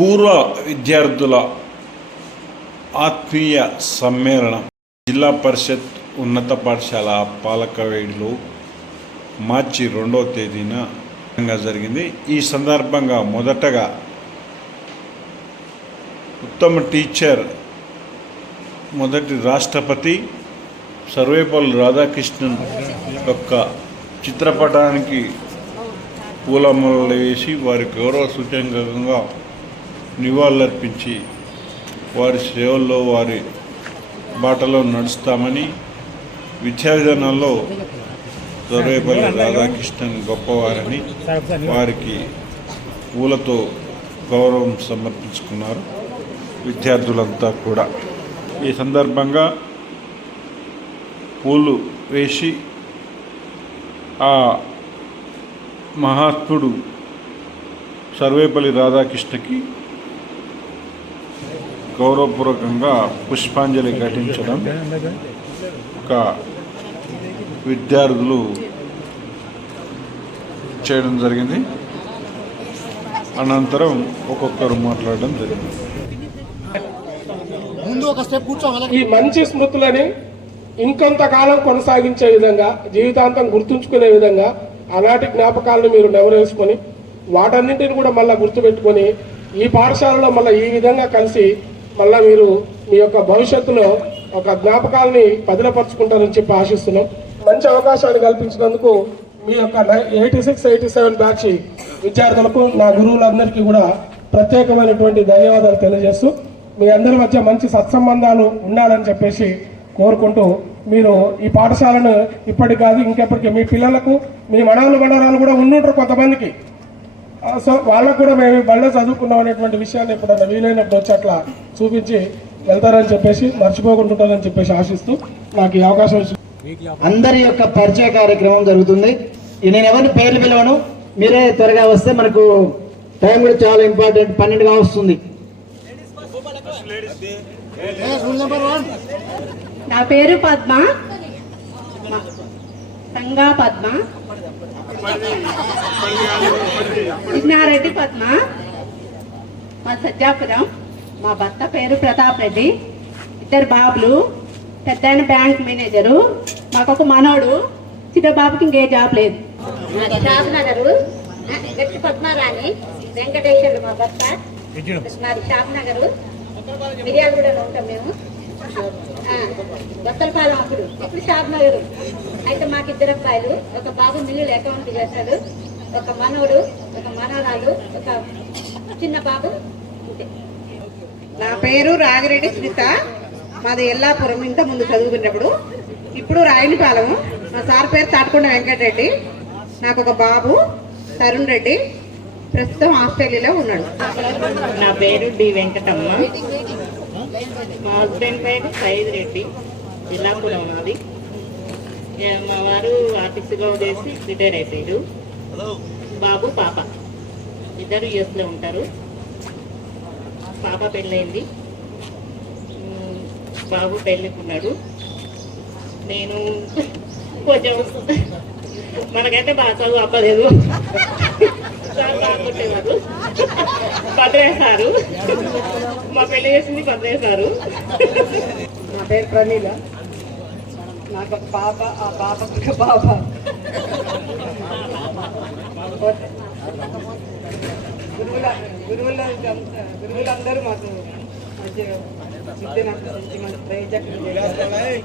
పూర్వ విద్యార్థుల ఆత్మీయ సమ్మేళనం జిల్లా పరిషత్ ఉన్నత పాఠశాల పాలకవేడిలో మార్చి 2వ తేదీన జరిగింది. ఈ సందర్భంగా మొదటగా ఉత్తమ టీచర్ మొదటి రాష్ట్రపతి సర్వేపల్లి రాధాకృష్ణన్ యొక్క చిత్రపటానికి పూలమాలలు వేసి వారి గౌరవ సూచకంగా నివాళులర్పించి వారి సేవల్లో వారి బాటలో నడుస్తామని, విద్యా విధానాల్లో సర్వేపల్లి రాధాకృష్ణన్ గొప్పవారని వారికి పూలతో గౌరవం సమర్పించుకున్నారు విద్యార్థులంతా కూడా. ఈ సందర్భంగా పూలు వేసి ఆ మహాత్ముడు సర్వేపల్లి రాధాకృష్ణకి గౌరవపూర్వకంగా పుష్పాంజలి ఘటించడం ఒక విద్యార్థులు చేయడం జరిగింది. అనంతరం ఒక్కొక్కరు మాట్లాడడం జరిగింది. ఈ మంచి స్మృతులని ఇంకొంతకాలం కొనసాగించే విధంగా, జీవితాంతం గుర్తుంచుకునే విధంగా ఆనాటి జ్ఞాపకాలను మీరు నెవరేసుకొని వాటన్నింటిని కూడా మళ్ళీ గుర్తుపెట్టుకొని ఈ పాఠశాలలో మళ్ళీ ఈ విధంగా కలిసి మళ్ళీ మీరు మీ యొక్క భవిష్యత్తులో ఒక జ్ఞాపకాలని పదిలపరుచుకుంటారని చెప్పి ఆశిస్తున్నాం. మంచి అవకాశాన్ని కల్పించినందుకు మీ యొక్క 86, 87 బ్యాచ్ విద్యార్థులకు, నా గురువులందరికీ కూడా ప్రత్యేకమైనటువంటి ధన్యవాదాలు తెలియజేస్తూ మీ అందరి మధ్య మంచి సత్సంబంధాలు ఉండాలని చెప్పేసి కోరుకుంటూ, మీరు ఈ పాఠశాలను ఇప్పటికి కాదు ఇంకెప్పటికీ మీ పిల్లలకు, మీ మనవరాలు కూడా ఉండుంటారు కొంతమందికి. సో వాళ్ళకు కూడా మేము బళ్ళో చదువుకున్నాం అనేటువంటి విషయాన్ని ఎప్పుడన్నా వీలైనప్పుడు వచ్చి అట్లా చూపించి వెళ్తారని చెప్పేసి, మర్చిపోకుంటుంటారని చెప్పేసి ఆశిస్తూ నాకు ఈ అవకాశం. అందరి యొక్క పరిచయ కార్యక్రమం జరుగుతుంది. నేను ఎవరిని పేర్లు పిలవను, మీరే త్వరగా వస్తే మనకు టైం కూడా చాలా ఇంపార్టెంట్, 12గా వస్తుంది. నా పేరు పద్మ, సంగా పద్మ, చిన్నారెడ్డి పద్మ, మా సజ్జాపురం. మా భర్త పేరు ప్రతాప్ రెడ్డి. 2 బాబులు, పెద్ద బ్యాంక్ మేనేజరు, మాకొక మనోడు, చిన్న బాబుకి ఇంకే జాబ్ లేదు. షాబ్నగరు గట్టి పద్మారాణి వెంకటేశ్వరుడు మా భర్త. మాది షాబ్నగరు, మిర్యాలు కూడా ఉంటాం మేము. దత్తలపాలెం అప్పుడు ఇప్పుడు షాబ్నగరు. అయితే మాకు 2 అబ్బాయిలు, ఒక బాబు మిల్లులు అకౌంట్ చేస్తాడు, ఒక మనోడు, ఒక మనవరాలు, ఒక చిన్న బాబు. నా పేరు రాగిరెడ్డి శ్రీత, మాది ఎల్లాపురం. ఇంత ముందు చదువుకున్నప్పుడు, ఇప్పుడు రాయనిపాలెం. మా సార్ పేరు తాటకొండ వెంకటరెడ్డి. నాకు ఒక బాబు తరుణ్ రెడ్డి, ప్రస్తుతం ఆస్ట్రేలియాలో ఉన్నాడు. నా పేరు డి వెంకటమ్మ, మా హస్బెండ్ పేరు సైద్ రెడ్డి, జిల్లాపురం అది. మా వారు ఆర్టీసీలో చేసి రిటైర్ అయిపోయారు. బాబు పాప 2 యూఎస్లో ఉంటారు. పాప పెళ్ళైంది, బాబు పెళ్ళికున్నాడు. నేను కొంచెం మనకైతే బాగా చదువు అవ్వలేదు, కొట్టేవారు, పదివేశారు. మా పెళ్లి చేసింది 10వేశారు. నా పేరు ప్రమీల, నాకు ఒక పాప, ఆ పాపకు ఒక పాప. గురువులందరూ మాకు మంచి విద్యను అందించి మంచి ప్రయోజకులు చేస్తున్నారు.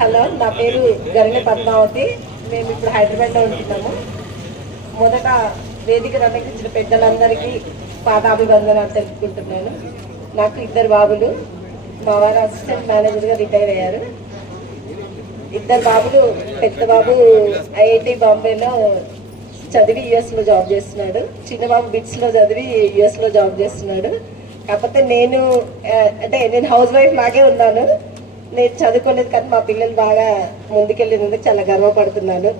హలో, నా పేరు గరిణి పద్మావతి. మేము ఇప్పుడు హైదరాబాద్లో ఉంటున్నాము. మొదట వేదిక రంగకించిన పెద్దలందరికీ పాదాభివందనాలు తెలుపుకుంటున్నాను. నాకు 2 బాబులు, మా వారు అసిస్టెంట్ మేనేజర్గా రిటైర్ అయ్యారు. 2 బాబులు, పెద్ద బాబు ఐఐటి బాంబేలో చదివి యుఎస్లో జాబ్ చేస్తున్నాడు, చిన్న బాబు బిట్స్లో చదివి యుఎస్లో జాబ్ చేస్తున్నాడు. కాకపోతే నేను హౌస్ వైఫ్ లాగే ఉన్నాను. నేను చదువుకోలేదు, కానీ మా పిల్లలు బాగా ముందుకెళ్ళినందుకు చాలా గర్వపడుతున్నాను.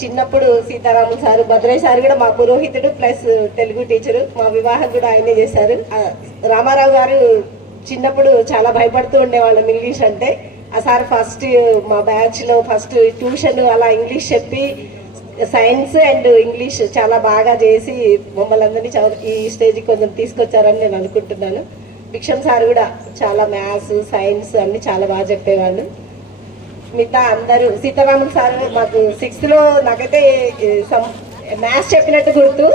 చిన్నప్పుడు సీతారాములు సారు, భద్రయ్య సార్ కూడా మా పురోహితుడు ప్లస్ తెలుగు టీచరు. మా వివాహం కూడా ఆయనే చేశారు. రామారావు గారు చిన్నప్పుడు చాలా భయపడుతూ ఉండేవాళ్ళం ఇంగ్లీష్ అంటే. ఆ సార్ ఫస్ట్ మా బ్యాచ్లో ఫస్ట్ ట్యూషన్ అలా ఇంగ్లీష్ చెప్పి సైన్స్ అండ్ ఇంగ్లీష్ చాలా బాగా చేసి మమ్మల్ని అందరినీ ఈ స్టేజ్కి కొంచెం తీసుకొచ్చారని నేను అనుకుంటున్నాను. భిక్షం సార్ కూడా చాలా మ్యాథ్స్ సైన్స్ అన్ని చాలా బాగా చెప్పేవాళ్ళు. మిగతా అందరూ సీతారామన్ సార్ మాకు 6th లో నాకైతే మ్యాథ్స్ చెప్పినట్టు గుర్తు,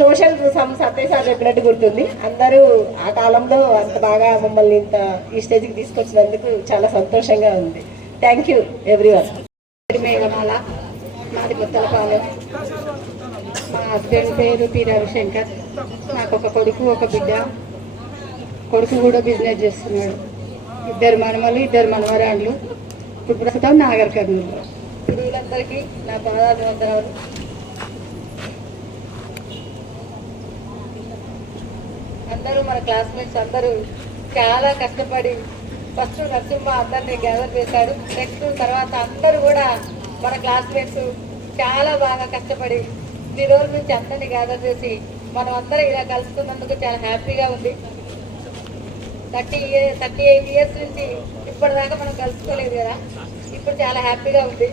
సోషల్ సత్య సార్ చెప్పినట్టు గుర్తుంది. అందరూ ఆ కాలంలో అంత బాగా మమ్మల్ని ఇంత ఈ స్టేజ్కి తీసుకొచ్చినందుకు చాలా సంతోషంగా ఉంది. Thank you everyone. మేఘమాల, మాది ముత్తలపాలెం. మా హస్బెండ్ పేరు పి రవిశంకర్. నాకు ఒక కొడుకు ఒక బిడ్డ. కొడుకు కూడా బిజినెస్ చేస్తున్నాడు. 2 మనమలు 2 మనవరాళ్ళు. ఇప్పుడు ప్రస్తుతం నాగర్ కర్నూలు. గురువులందరికీ నా పాదాభివందనాలు. అందరూ మన క్లాస్మేట్స్ అందరూ చాలా కష్టపడి ఫస్ట్ నరసింహ అందరినీ గ్యాదర్ చేశాడు. నెక్స్ట్ తర్వాత అందరూ కూడా మన క్లాస్మేట్స్ చాలా బాగా కష్టపడి ఈ రోజు నుంచి అందరినీ గ్యాదర్ చేసి మనం అందరం ఇలా కలుసుకున్నందుకు చాలా హ్యాపీగా ఉంది. 38 years నుంచి ఇప్పటిదాకా మనం కలుసుకోలేదు కదా, ఇప్పుడు చాలా హ్యాపీగా ఉంది.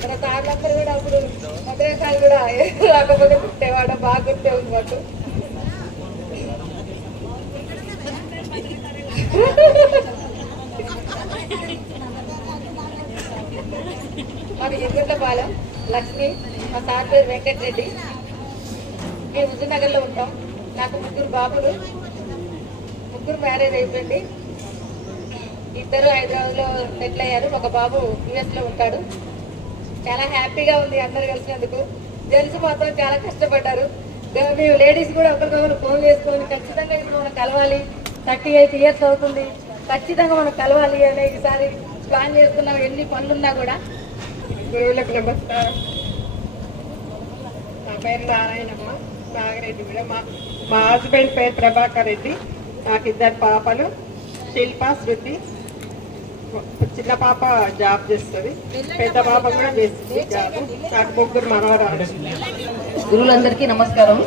మన సార్లందరూ కూడా అప్పుడు మద్రాసాలు కూడా రాకపోతే కుట్టేవాడు, బాగా గుర్తే ఉంది మాకు. మాది ఎగుర్లపాలెం లక్ష్మి, మా సార్ పేరు వెంకటరెడ్డి. మేము హుజూర్నగర్లో ఉంటాం. నాకు 3 బాబులు, 3 మ్యారేజ్ అయిపోయింది. 2 హైదరాబాద్లో సెటిల్ అయ్యారు. ఒక బాబు యుఎస్లో ఉంటాడు. చాలా హ్యాపీగా ఉంది అందరు కలిసినందుకు. జెంట్స్ మాత్రం చాలా కష్టపడ్డారు. మేము లేడీస్ కూడా ఒకరికొకరు ఫోన్ చేసుకొని ఖచ్చితంగా ఇప్పుడు మనం కలవాలి, 38 years అవుతుంది, ఖచ్చితంగా మనం కలవాలి అనే ఈసారి ప్లాన్ చేస్తున్నాం. ఎన్ని పనులున్నా కూడా. గురువులకు నమస్కారం. నా పేరు నారాయణమ్మ, నాగరెడ్డి. మా హస్బెండ్ పేరు ప్రభాకర్ రెడ్డి. నాకు 2 పాపలు, శిల్ప, శృతి. చిన్న పాప జాబ్ చేస్తుంది, పెద్ద పాప కూడా చేస్తుంది జాబ్. నాకు 3 మనవరాలు. గురువులందరికీ నమస్కారం.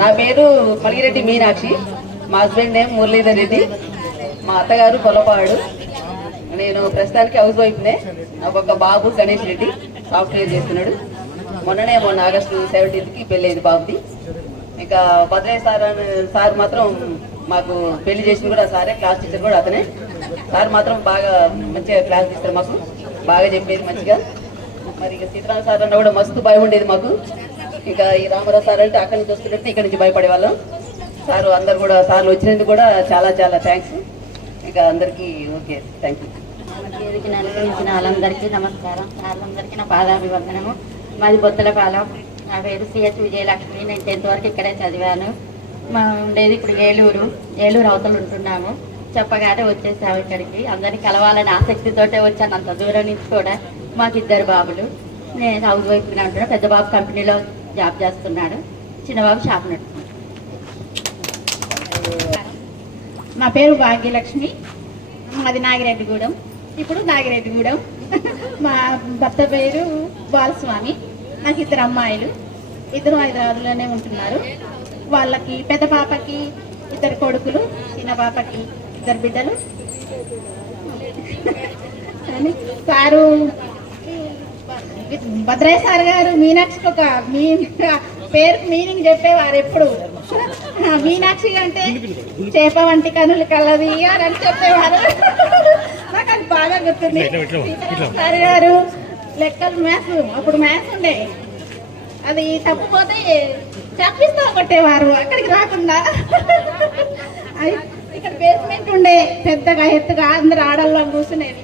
నా పేరు మలిగిరెడ్డి మీనాక్షి. మా హస్బెండ్ నేమ్ మురళీధర్ రెడ్డి. మా అత్తగారు కొలపాడు. నేను ప్రస్తుతానికి హౌస్ వైఫ్నే. నాకు ఒక బాబు గణేష్ రెడ్డి, సాఫ్ట్వేర్ చేస్తున్నాడు. మొన్ననే ఆగస్టు 17th పెళ్ళైంది బాబుది. ఇంకా భద్రయ్య సార్ మాత్రం మాకు పెళ్లి చేసింది కూడా సారే, క్లాస్ టీచర్ కూడా అతనే. సార్ మాత్రం బాగా మంచిగా క్లాస్ ఇస్తారు, మాకు బాగా చెప్పేది మంచిగా. మరి ఇక సీతారామ సార్ అన్న కూడా మస్తు భయం ఉండేది మాకు. ఇంకా ఈ రామారావు సార్ అంటే అక్కడి నుంచి వస్తున్నట్టు ఇక్కడి నుంచి భయపడేవాళ్ళం. సార్ అందరు కూడా సార్లు వచ్చినందుకు కూడా చాలా చాలా థ్యాంక్స్. ఇక అందరికీ ఓకే, థ్యాంక్ యూ. నలిపించిన వాళ్ళందరికీ నమస్కారం. వాళ్ళందరికీ నా పాదాభివందనము. మాది బొత్తలపాలెం. నా పేరు సిహెచ్ విజయలక్ష్మి. నేను 10th వరకు ఇక్కడే చదివాను. మా ఉండేది ఇప్పుడు ఏలూరు అవతలు ఉంటున్నాము. చెప్పగానే వచ్చేసాము ఇక్కడికి. అందరినీ కలవాలని ఆసక్తితోటే వచ్చాను, అంత దూరం నుంచి కూడా. మాకు 2 బాబులు. నేను హౌస్ వైఫ్గా ఉంటున్నాను. పెద్ద బాబు కంపెనీలో జాబ్ చేస్తున్నాడు, చిన్న బాబు షాప్ నడుపుతున్నాడు. నా పేరు భాగ్యలక్ష్మి. మాది నాగిరెడ్డిగూడెం. ఇప్పుడు నాగిరెడ్డిగూడెం. మా భర్త పేరు బాలస్వామి. నాకు 2 అమ్మాయిలు, 2 హైదరాబాద్లోనే ఉంటున్నారు. వాళ్ళకి పెద్ద పాపకి 2 కొడుకులు, చిన్న పాపకి 2 బిడ్డలు. సారు భద్రయ్య సార్ గారు మీనాక్షికి ఒక పేరు మీనింగ్ చెప్పేవారు ఎప్పుడు. మీనాక్షి అంటే చేప వంటి కనులు కలది అని చెప్పేవారు. నాకు అది బాగా గుర్తుంది. సార్ గారు లెక్కలు అప్పుడు మ్యాథ్స్ ఉండే, అది తప్పిపోతే చప్పిస్తూ కొట్టేవారు అక్కడికి రాకుండా. ఇక్కడ బేస్మెంట్ ఉండే పెద్దగా ఎత్తుగా, అందరు ఆడల్లో కూర్చునేవి,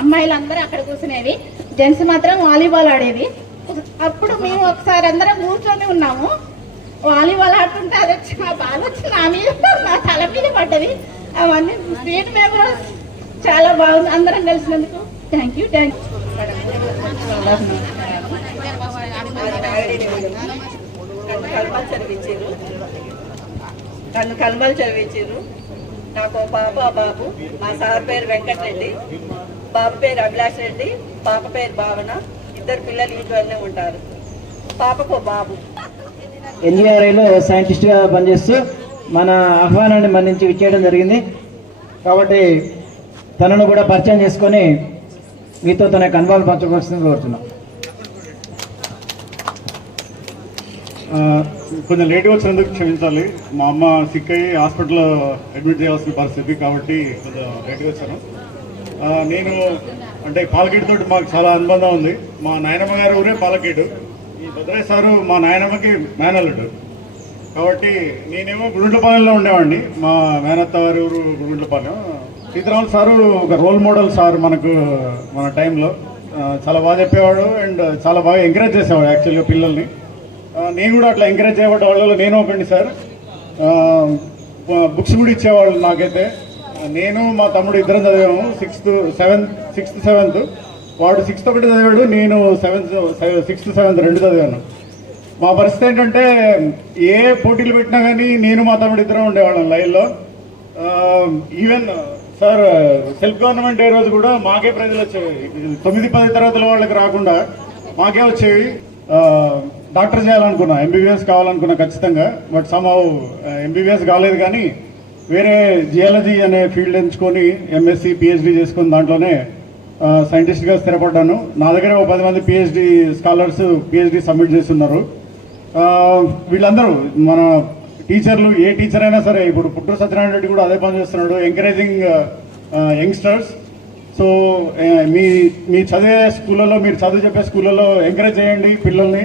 అమ్మాయిలు అందరూ అక్కడ కూర్చునేవి, జెంట్స్ మాత్రం వాలీబాల్ ఆడేది. అప్పుడు మేము ఒకసారి అందరం కూర్చొని ఉన్నాము, వాలీబాల్ ఆడుతుంటే అది వచ్చి మా బాల్ వచ్చి నా మీద, నా తల మీద పడ్డది. అవన్నీ స్వీట్ మెమరీస్. చాలా బాగుంది అందరం కలిసినందుకు. Thank you. కల్మలు చదివించారు. నాకు పాప బాబు. మా సార్ పేరు వెంకటరెడ్డి, బాబు పేరు అభిలాష్ రెడ్డి, పాప పేరు భావన. 2 పిల్లలు ఇంట్లోనే ఉంటారు. పాపకు బాబు. ఎన్జిఆర్ఐలో సైంటిస్ట్గా పనిచేస్తూ మన ఆహ్వానాన్ని మన్నించి ఇచ్చేయడం జరిగింది. కాబట్టి తనను కూడా పరిచయం చేసుకొని మీతో తన కన్వాలు పంచుకోవాల్సింది కోరుతున్నాం. కొంచెం లేట్గా వచ్చినందుకు క్షమించాలి. మా అమ్మ సిక్ అయ్యి హాస్పిటల్లో అడ్మిట్ చేయాల్సిన పరిస్థితి, కాబట్టి కొంచెం లేట్గా వచ్చాను. నేను అంటే పాలకేడుతో మాకు చాలా అనుబంధం ఉంది. మా నాయనమ్మ గారి ఊరే పాలకేడు. ఈ భద్రయ్య సారు మా నాయనమ్మకి మేనల్లుడు, కాబట్టి నేనేమో గురుంట్లపాలెంలో ఉండేవాడిని. మా మేనత్త వారి ఊరు గురుంట్లపాలెం. సీతారాములు సారు ఒక రోల్ మోడల్ సార్ మనకు మన టైంలో. చాలా బాగా చెప్పేవాడు అండ్ చాలా బాగా ఎంకరేజ్ చేసేవాడు యాక్చువల్గా పిల్లల్ని. నేను కూడా అట్లా ఎంకరేజ్ చేయబడ్డ వాళ్ళలో నేను ఒకటి సార్. బుక్స్ కూడా ఇచ్చేవాళ్ళు నాకైతే. నేను మా తమ్ముడు ఇద్దరం చదివాము. Sixth seventh. వాడు 6th ఒకటి చదివాడు, నేను 6th 7th 2 చదివాను. మా పరిస్థితి ఏంటంటే ఏ పోటీలు పెట్టినా కానీ నేను మా తమ్ముడు ఇద్దరం ఉండేవాళ్ళం లైన్లో. Even sir self government day రోజు కూడా మాకే ప్రైజులు వచ్చేవి. 9-10 తరగతుల వాళ్ళకి రాకుండా మాకే వచ్చేవి. డాక్టర్ చేయాలనుకున్నా, ఎంబీబీఎస్ కావాలనుకున్నా ఖచ్చితంగా. బట్ సమ్హౌ ఎంబీబీఎస్ కాలేదు, కానీ వేరే జియాలజీ అనే ఫీల్డ్ ఎంచుకొని ఎంఎస్సి పిహెచ్డి చేసుకుని దాంట్లోనే సైంటిస్ట్గా స్థిరపడ్డాను. నా దగ్గర 10 మంది పిహెచ్డి స్కాలర్స్ పిహెచ్డి సబ్మిట్ చేస్తున్నారు. వీళ్ళందరూ మన టీచర్లు, ఏ టీచర్ అయినా సరే. ఇప్పుడు పుట్టూరు సత్యనారాయణ రెడ్డి కూడా అదే పని చేస్తున్నాడు, ఎంకరేజింగ్ యంగ్స్టర్స్. సో మీ చదివే స్కూళ్ళలో, మీరు చదువు చెప్పే స్కూళ్ళలో ఎంకరేజ్ చేయండి పిల్లల్ని.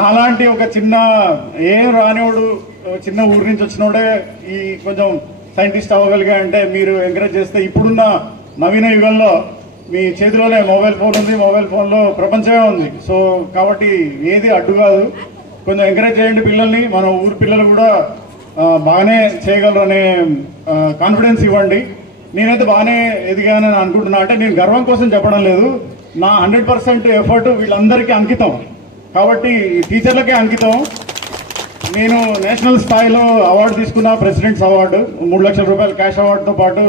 నాలాంటి ఒక చిన్న ఏం రానివాడు, చిన్న ఊరి నుంచి వచ్చినోడే ఈ కొంచెం సైంటిస్ట్ అవ్వగలిగా అంటే మీరు ఎంకరేజ్ చేస్తే, ఇప్పుడున్న నవీన యుగంలో మీ చేతిలోనే మొబైల్ ఫోన్ ఉంది, మొబైల్ ఫోన్లో ప్రపంచమే ఉంది. సో కాబట్టి ఏది అడ్డు కాదు. కొంచెం ఎంకరేజ్ చేయండి పిల్లల్ని. మన ఊరి పిల్లలు కూడా బాగానే చేయగలరు అనే కాన్ఫిడెన్స్ ఇవ్వండి. నేనైతే బాగానే ఎదిగానని అనుకుంటున్నా. అంటే నేను గర్వం కోసం చెప్పడం లేదు, నా 100% ఎఫర్ట్ వీళ్ళందరికీ అంకితం. కాబట్టి టీచర్లకే అంకితం. నేను నేషనల్ స్థాయిలో అవార్డు తీసుకున్న, ప్రెసిడెంట్స్ అవార్డు, 3 లక్షల రూపాయల క్యాష్ అవార్డుతో పాటు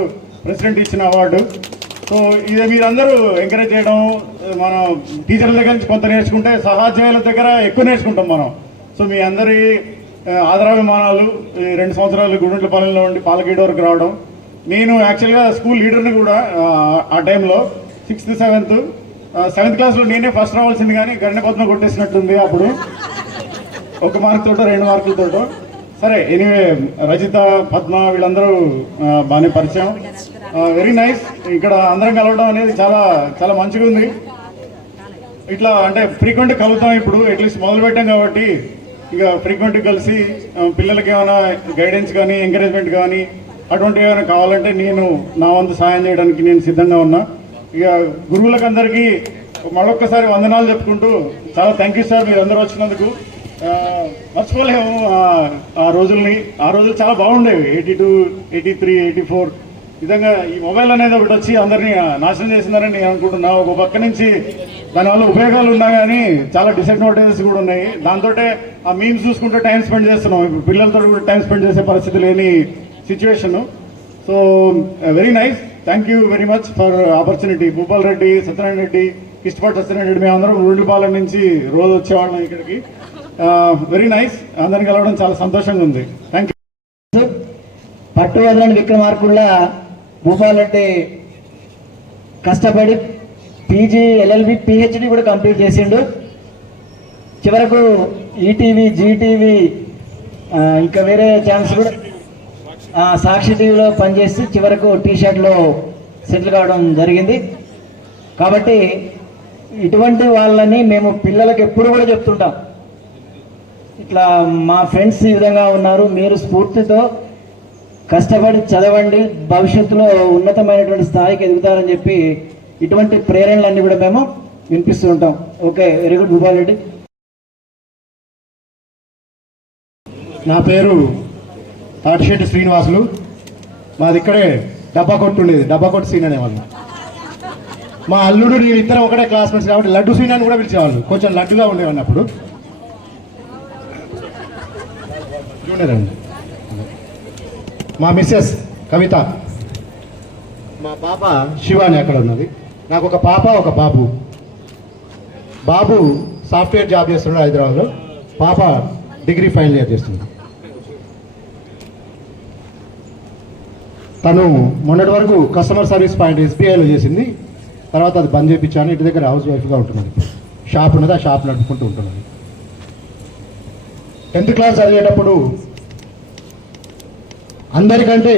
ప్రెసిడెంట్ ఇచ్చిన అవార్డు. సో ఇది మీరందరూ ఎంకరేజ్ చేయడం, మనం టీచర్ల దగ్గర నుంచి కొంత నేర్చుకుంటే సహాధ్యాయుల దగ్గర ఎక్కువ నేర్చుకుంటాం మనం. సో మీ అందరి ఆదరాభిమానాలు. 2 సంవత్సరాలు గుండ్లపాలెంలో ఉండి పాలకేడు వరకు రావడం. నేను యాక్చువల్గా స్కూల్ లీడర్ని కూడా ఆ టైంలో. 6th 7th క్లాస్లో నేనే ఫస్ట్ రావాల్సింది, కానీ గరిణపద్మ కొట్టేసినట్టుంది అప్పుడు. 1 మార్కుతోటో 2 మార్కులతోటో. సరే, ఎనీవే రజిత, పద్మ వీళ్ళందరూ బాగానే పరిచయం. Very nice. ఇక్కడ అందరం కలవడం అనేది చాలా చాలా మంచిగా ఉంది. ఇట్లా అంటే ఫ్రీక్వెంట్గా కలుగుతాం. ఇప్పుడు అట్లీస్ట్ మొదలు పెట్టాం కాబట్టి ఇక ఫ్రీక్వెంట్గా కలిసి పిల్లలకి ఏమైనా గైడెన్స్ కానీ, ఎంకరేజ్మెంట్ కానీ అటువంటివి ఏమైనా కావాలంటే నేను నా వంతు సాయం చేయడానికి నేను సిద్ధంగా ఉన్నా. ఇక గురువులకు అందరికీ మరొక్కసారి వందనాలు చెప్పుకుంటూ చాలా థ్యాంక్ యూ సార్, మీరు అందరూ వచ్చినందుకు. మర్చిపోలేము ఆ రోజుల్ని. ఆ రోజులు చాలా బాగుండేవి. 82, 83, 84. నిజంగా ఈ మొబైల్ అనేది ఒకటి వచ్చి అందరినీ నాశనం చేసిందని నేను అనుకుంటున్నా. ఒక పక్క నుంచి దానివల్ల ఉపయోగాలు ఉన్నా కానీ చాలా డిసడ్వాంటేజెస్ కూడా ఉన్నాయి. దాంతో ఆ మీమ్స్ చూసుకుంటూ టైం స్పెండ్ చేస్తున్నాం. ఇప్పుడు పిల్లలతో కూడా టైం స్పెండ్ చేసే పరిస్థితి లేని situation. So very nice. Thank you very much for opportunity. Bhupal Reddy, Satyanarayana Reddy, Kishtapati Satyanarayana Reddy, మేమందరం గుండ్లపాలెం నుంచి రోజు వచ్చేవాళ్ళం ఇక్కడికి. Very nice. అందరిని కలవడం చాలా సంతోషంగా ఉంది. Thank you. పట్టువదలని విక్రమార్కుల్లా భూపాల్ రెడ్డి కష్టపడి పీజీ, ఎల్ఎల్బి, పిహెచ్డి కూడా కంప్లీట్ చేసిండు. చివరకు ఈటీవీ, జీటీవీ, ఇంకా వేరే ఛానల్స్ కూడా, సాక్షి టీవీలో పనిచేసి చివరకు టీషర్ట్లో సెటిల్ కావడం జరిగింది. కాబట్టి ఇటువంటి వాళ్ళని మేము పిల్లలకు ఎప్పుడు కూడా చెప్తుంటాం, ఇట్లా మా ఫ్రెండ్స్ ఈ విధంగా ఉన్నారు, మీరు స్ఫూర్తితో కష్టపడి చదవండి, భవిష్యత్తులో ఉన్నతమైనటువంటి స్థాయికి ఎదుగుతారని చెప్పి ఇటువంటి ప్రేరణలన్నీ కూడా మేము వినిపిస్తూ ఉంటాం. Okay, very good Bhupal Reddy. నా పేరు తాటిశెట్టి శ్రీనివాసులు. మాది ఇక్కడే డబ్బా కొట్టు ఉండేది, డబ్బా కొట్టు సీన్ అనేవాళ్ళు. మా అల్లుడు నేను ఇద్దరం ఒకటే క్లాస్మేట్స్ కాబట్టి లడ్డు సీన్ అని కూడా పిలిచేవాళ్ళు. కొంచెం లడ్డుగా ఉండేవాడిని అప్పుడు. జూనియర్ అండి. మా మిస్సెస్ కవిత, మా పాప శివాని అక్కడ ఉన్నది. నాకు ఒక పాప, ఒక బాబు. బాబు సాఫ్ట్వేర్ జాబ్ చేస్తున్నాడు హైదరాబాద్లో. పాప డిగ్రీ ఫైనల్ ఇయర్ చేస్తుంది. తను మొన్నటి వరకు కస్టమర్ సర్వీస్ పాయింట్ ఎస్బీఐలో చేసింది. తర్వాత అది బంద్ చేయించాను. ఇంటి దగ్గర హౌస్ వైఫ్గా ఉంటున్నది. షాప్ ఉన్నది, ఆ షాప్ నడుపుకుంటూ ఉంటున్నది. 10th క్లాస్ చదివేటప్పుడు అందరికంటే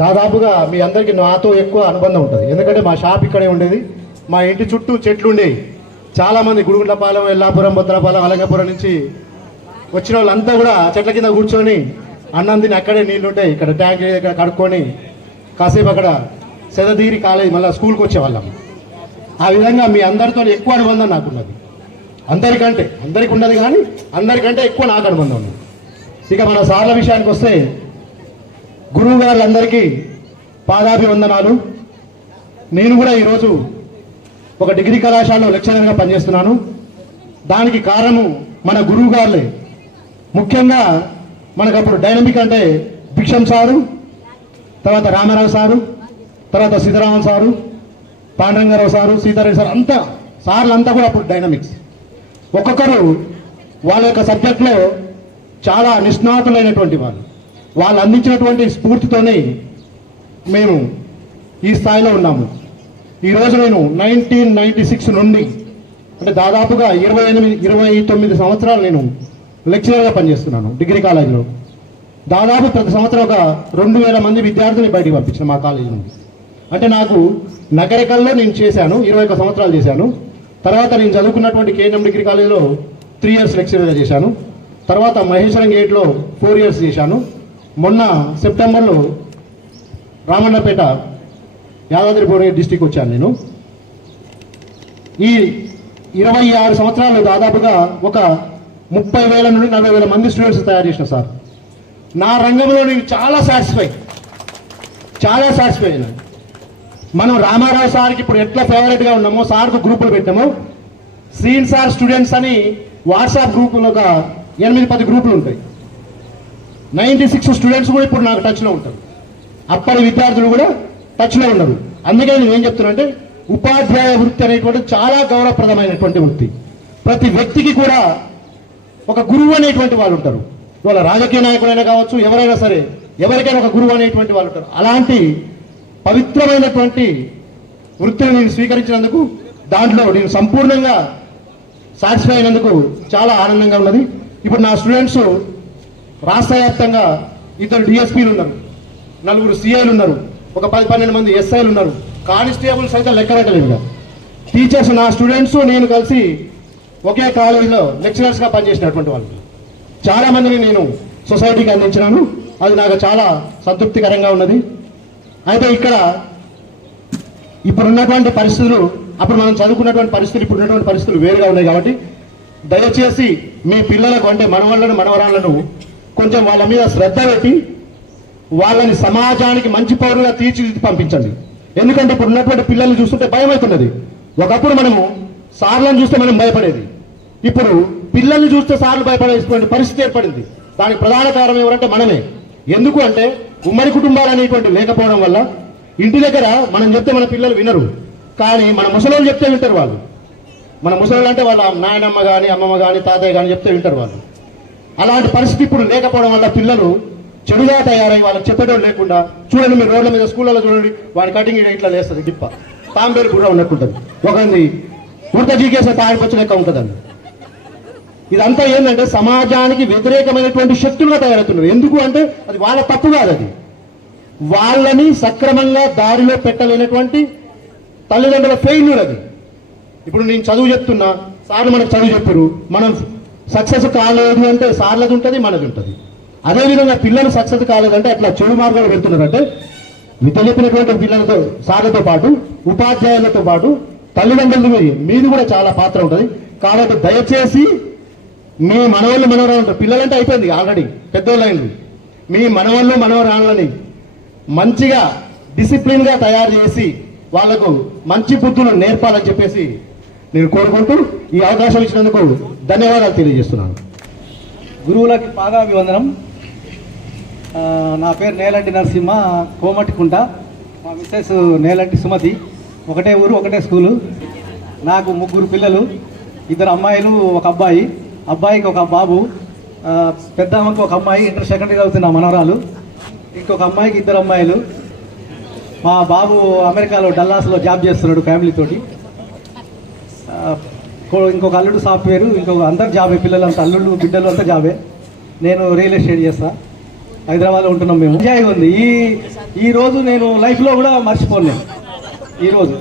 దాదాపుగా మీ అందరికీ నాతో ఎక్కువ అనుబంధం ఉంటుంది. ఎందుకంటే మా షాప్ ఇక్కడే ఉండేది, మా ఇంటి చుట్టూ చెట్లు ఉండేవి. చాలామంది గురుగుండ్లపాలెం, ఎల్లాపురం, బొత్తలపాలెం, అలంగపురం నుంచి వచ్చిన వాళ్ళంతా కూడా చెట్ల కింద కూర్చొని అన్నం తిని అక్కడే నీళ్ళు ఉంటాయి, ఇక్కడ ట్యాంక్ ఇక్కడ కడుక్కొని కాసేపు అక్కడ సెదదీరి కాలేజ్ మళ్ళీ స్కూల్కి వచ్చేవాళ్ళం. ఆ విధంగా మీ అందరితో ఎక్కువ అనుబంధం నాకున్నది. అందరికీ ఉన్నది కానీ అందరికంటే ఎక్కువ నాకు అనుబంధం ఉన్నది. ఇక మన సార్ల విషయానికి వస్తే గురువు గారులందరికీ పాదాభివందనాలు. నేను కూడా ఈరోజు ఒక డిగ్రీ కళాశాలలో లెక్చరర్గా పనిచేస్తున్నాను. దానికి కారణము మన గురువు గారులే. ముఖ్యంగా మనకు అప్పుడు డైనమిక్ అంటే భిక్షం సారు, తర్వాత రామారావు సారు, తర్వాత Sitharaman sir, Pandaranga Rao sir, Sitareddy sir, అంతా సార్లంతా కూడా అప్పుడు డైనమిక్స్. ఒక్కొక్కరు వాళ్ళ యొక్క సబ్జెక్ట్లో చాలా నిష్ణాతులైనటువంటి వాళ్ళు అందించినటువంటి స్ఫూర్తితోనే మేము ఈ స్థాయిలో ఉన్నాము. ఈరోజు నేను 1996 నుండి అంటే దాదాపుగా 29 సంవత్సరాలు నేను లెక్చరర్గా పనిచేస్తున్నాను డిగ్రీ కాలేజీలో. దాదాపు ప్రతి సంవత్సరం ఒక 2000 మంది విద్యార్థుల్ని బయటికి పంపించిన మా కాలేజీ నుండి. అంటే నాకు నగరికల్లో నేను చేశాను, 21 సంవత్సరాలు చేశాను. తర్వాత నేను చదువుకున్నటువంటి కేఎన్ఎం డిగ్రీ కాలేజీలో 3 ఇయర్స్ లెక్చరర్గా చేశాను. తర్వాత మహేశ్వరం గేట్లో 4 ఇయర్స్ చేశాను. మొన్న సెప్టెంబర్లో రామన్నపేట యాదాద్రి డిస్టిక్ వచ్చాను నేను. ఈ 26 సంవత్సరాలు దాదాపుగా ఒక 30,000 నుండి 40,000 మంది స్టూడెంట్స్ తయారు చేసిన సార్. నా రంగంలో నేను చాలా సాటిస్ఫై అయినా. మనం రామారావు సార్కి ఇప్పుడు ఎట్లా ఫేవరెట్గా ఉన్నామో సార్కు గ్రూపులు పెట్టామో, సీన్ సార్ స్టూడెంట్స్ అని వాట్సాప్ గ్రూపులు ఒక 8-10 గ్రూపులు ఉంటాయి. 96 స్టూడెంట్స్ కూడా ఇప్పుడు నాకు టచ్లో ఉంటారు. అప్పటి విద్యార్థులు కూడా టచ్లో ఉన్నారు. అందుకే నేను ఏం చెప్తున్నా అంటే ఉపాధ్యాయ వృత్తి అనేటువంటి చాలా గౌరవప్రదమైనటువంటి వృత్తి. ప్రతి వ్యక్తికి కూడా ఒక గురువు అనేటువంటి వాళ్ళు ఉంటారు. వాళ్ళ రాజకీయ నాయకులైనా కావచ్చు, ఎవరైనా సరే ఎవరికైనా ఒక గురువు అనేటువంటి వాళ్ళు ఉంటారు. అలాంటి పవిత్రమైనటువంటి వృత్తిని నేను స్వీకరించినందుకు, దాంట్లో నేను సంపూర్ణంగా సాటిస్ఫై అయినందుకు చాలా ఆనందంగా ఉన్నది. ఇప్పుడు నా స్టూడెంట్స్ రాష్ట్ర వ్యాప్తంగా 2 డిఎస్పీలు ఉన్నారు, 4 సిఐలు ఉన్నారు, ఒక 10-12 మంది ఎస్ఐలు ఉన్నారు, కానిస్టేబుల్స్ అయితే లెక్కపెట్టలేదుగా. టీచర్స్ నా స్టూడెంట్స్ నేను కలిసి ఒకే కాలేజీలో లెక్చరర్స్గా పనిచేసినటువంటి వాళ్ళు చాలామందిని నేను సొసైటీకి అందించినాను. అది నాకు చాలా సంతృప్తికరంగా ఉన్నది. అయితే ఇక్కడ ఇప్పుడున్నటువంటి పరిస్థితులు, అప్పుడు మనం చదువుకున్నటువంటి పరిస్థితులు, ఇప్పుడు ఉన్నటువంటి పరిస్థితులు వేరుగా ఉన్నాయి. కాబట్టి దయచేసి మీ పిల్లలకు అంటే మనవరాళ్లను కొంచెం వాళ్ళ మీద శ్రద్ధ పెట్టి వాళ్ళని సమాజానికి మంచి పౌరులుగా తీర్చిదిద్ది పంపించండి. ఎందుకంటే ఇప్పుడు ఉన్నటువంటి పిల్లల్ని చూస్తుంటే భయం అవుతున్నది. ఒకప్పుడు మనము సార్లను చూస్తే మనం భయపడేది, ఇప్పుడు పిల్లల్ని చూస్తే సార్లు భయపడేటువంటి పరిస్థితి ఏర్పడింది. దానికి ప్రధాన కారణం ఎవరంటే మనమే. ఎందుకు అంటే ఉమ్మడి కుటుంబాలు అనేటువంటి లేకపోవడం వల్ల ఇంటి దగ్గర మనం చెప్తే మన పిల్లలు వినరు, కానీ మన ముసలోళ్ళు చెప్తే వింటారు వాళ్ళు. మన ముసలోళ్ళు అంటే వాళ్ళ నాయనమ్మ కానీ అమ్మమ్మ కానీ తాతయ్య కానీ చెప్తే వింటారు వాళ్ళు. అలాంటి పరిస్థితి ఇప్పుడు లేకపోవడం వల్ల పిల్లలు చెడుగా తయారై వాళ్ళకి చెప్పడం లేకుండా, చూడండి మీరు రోడ్ల మీద స్కూళ్ళలో చూడండి, వాడి కటింగ్ ఇట్లా లేస్తుంది డిప్ప, తాంబేరు గుర్ర ఉన్నట్టుంటుంది, ఒకరిని ఉడత జీకేసే తాడిపచ్చు లెక్క ఉంటుందండి. ఇదంతా ఏంటంటే సమాజానికి వ్యతిరేకమైనటువంటి శక్తులుగా తయారవుతున్నారు. ఎందుకు అంటే అది వాళ్ళ తప్పు కాదు, అది వాళ్ళని సక్రమంగా దారిలో పెట్టలేనటువంటి తల్లిదండ్రుల ఫెయిల్యూర్ అది. ఇప్పుడు నేను చదువు చెప్తున్నా, సార్లు మనకు చదువు చెప్పారు, మనం సక్సెస్ కాలేదు అంటే సార్లది ఉంటుంది, మనది ఉంటుంది. అదేవిధంగా పిల్లలు సక్సెస్ కాలేదంటే అట్లా చెడు మార్గాలు పెడుతున్నారంటే విద్య చెప్పినటువంటి పిల్లలతో సార్లతో పాటు ఉపాధ్యాయులతో పాటు తల్లిదండ్రుల మీది కూడా చాలా పాత్ర ఉంటుంది. కాబట్టి దయచేసి మీ మనవాళ్ళు మనవరాలు ఉంటారు, పిల్లలంటే అయిపోయింది ఆల్రెడీ పెద్దోళ్ళైంది, మీ మనవాళ్ళు మనవరాళ్ళని మంచిగా డిసిప్లిన్గా తయారు చేసి వాళ్లకు మంచి బుద్ధులు నేర్పాలని చెప్పేసి నేను కోరుకుంటూ ఈ అవకాశం ఇచ్చినందుకు ధన్యవాదాలు తెలియజేస్తున్నాను. గురువులకి పాదాభివందనం. నా పేరు నేలంటి నరసింహ, కోమటికుంట. మా మిస్సెస్ నేలంటి సుమతి. ఒకటే ఊరు ఒకటే స్కూలు. నాకు 3 పిల్లలు, 2 అమ్మాయిలు 1 అబ్బాయి. అబ్బాయికి 1 బాబు, పెద్ద అమ్మకి 1 అమ్మాయి ఇంటర్ సెకండరీ చదువుతున్న మనవరాలు, ఇంకొక అమ్మాయికి 2 అమ్మాయిలు. మా బాబు అమెరికాలో డల్లాస్లో జాబ్ చేస్తున్నాడు ఫ్యామిలీతోటి. ఇంకొక అల్లుడు సాఫ్ట్వేరు, ఇంకొక అందరు జాబే, పిల్లలంతా అల్లుళ్ళు బిడ్డలు అంతా జాబే. నేను రియల్ ఎస్టేట్ చేస్తా, హైదరాబాద్లో ఉంటున్నాం మేము. ఎంజాయ్ ఉంది ఈ రోజు నేను లైఫ్లో కూడా మర్చిపోలేను ఈరోజు.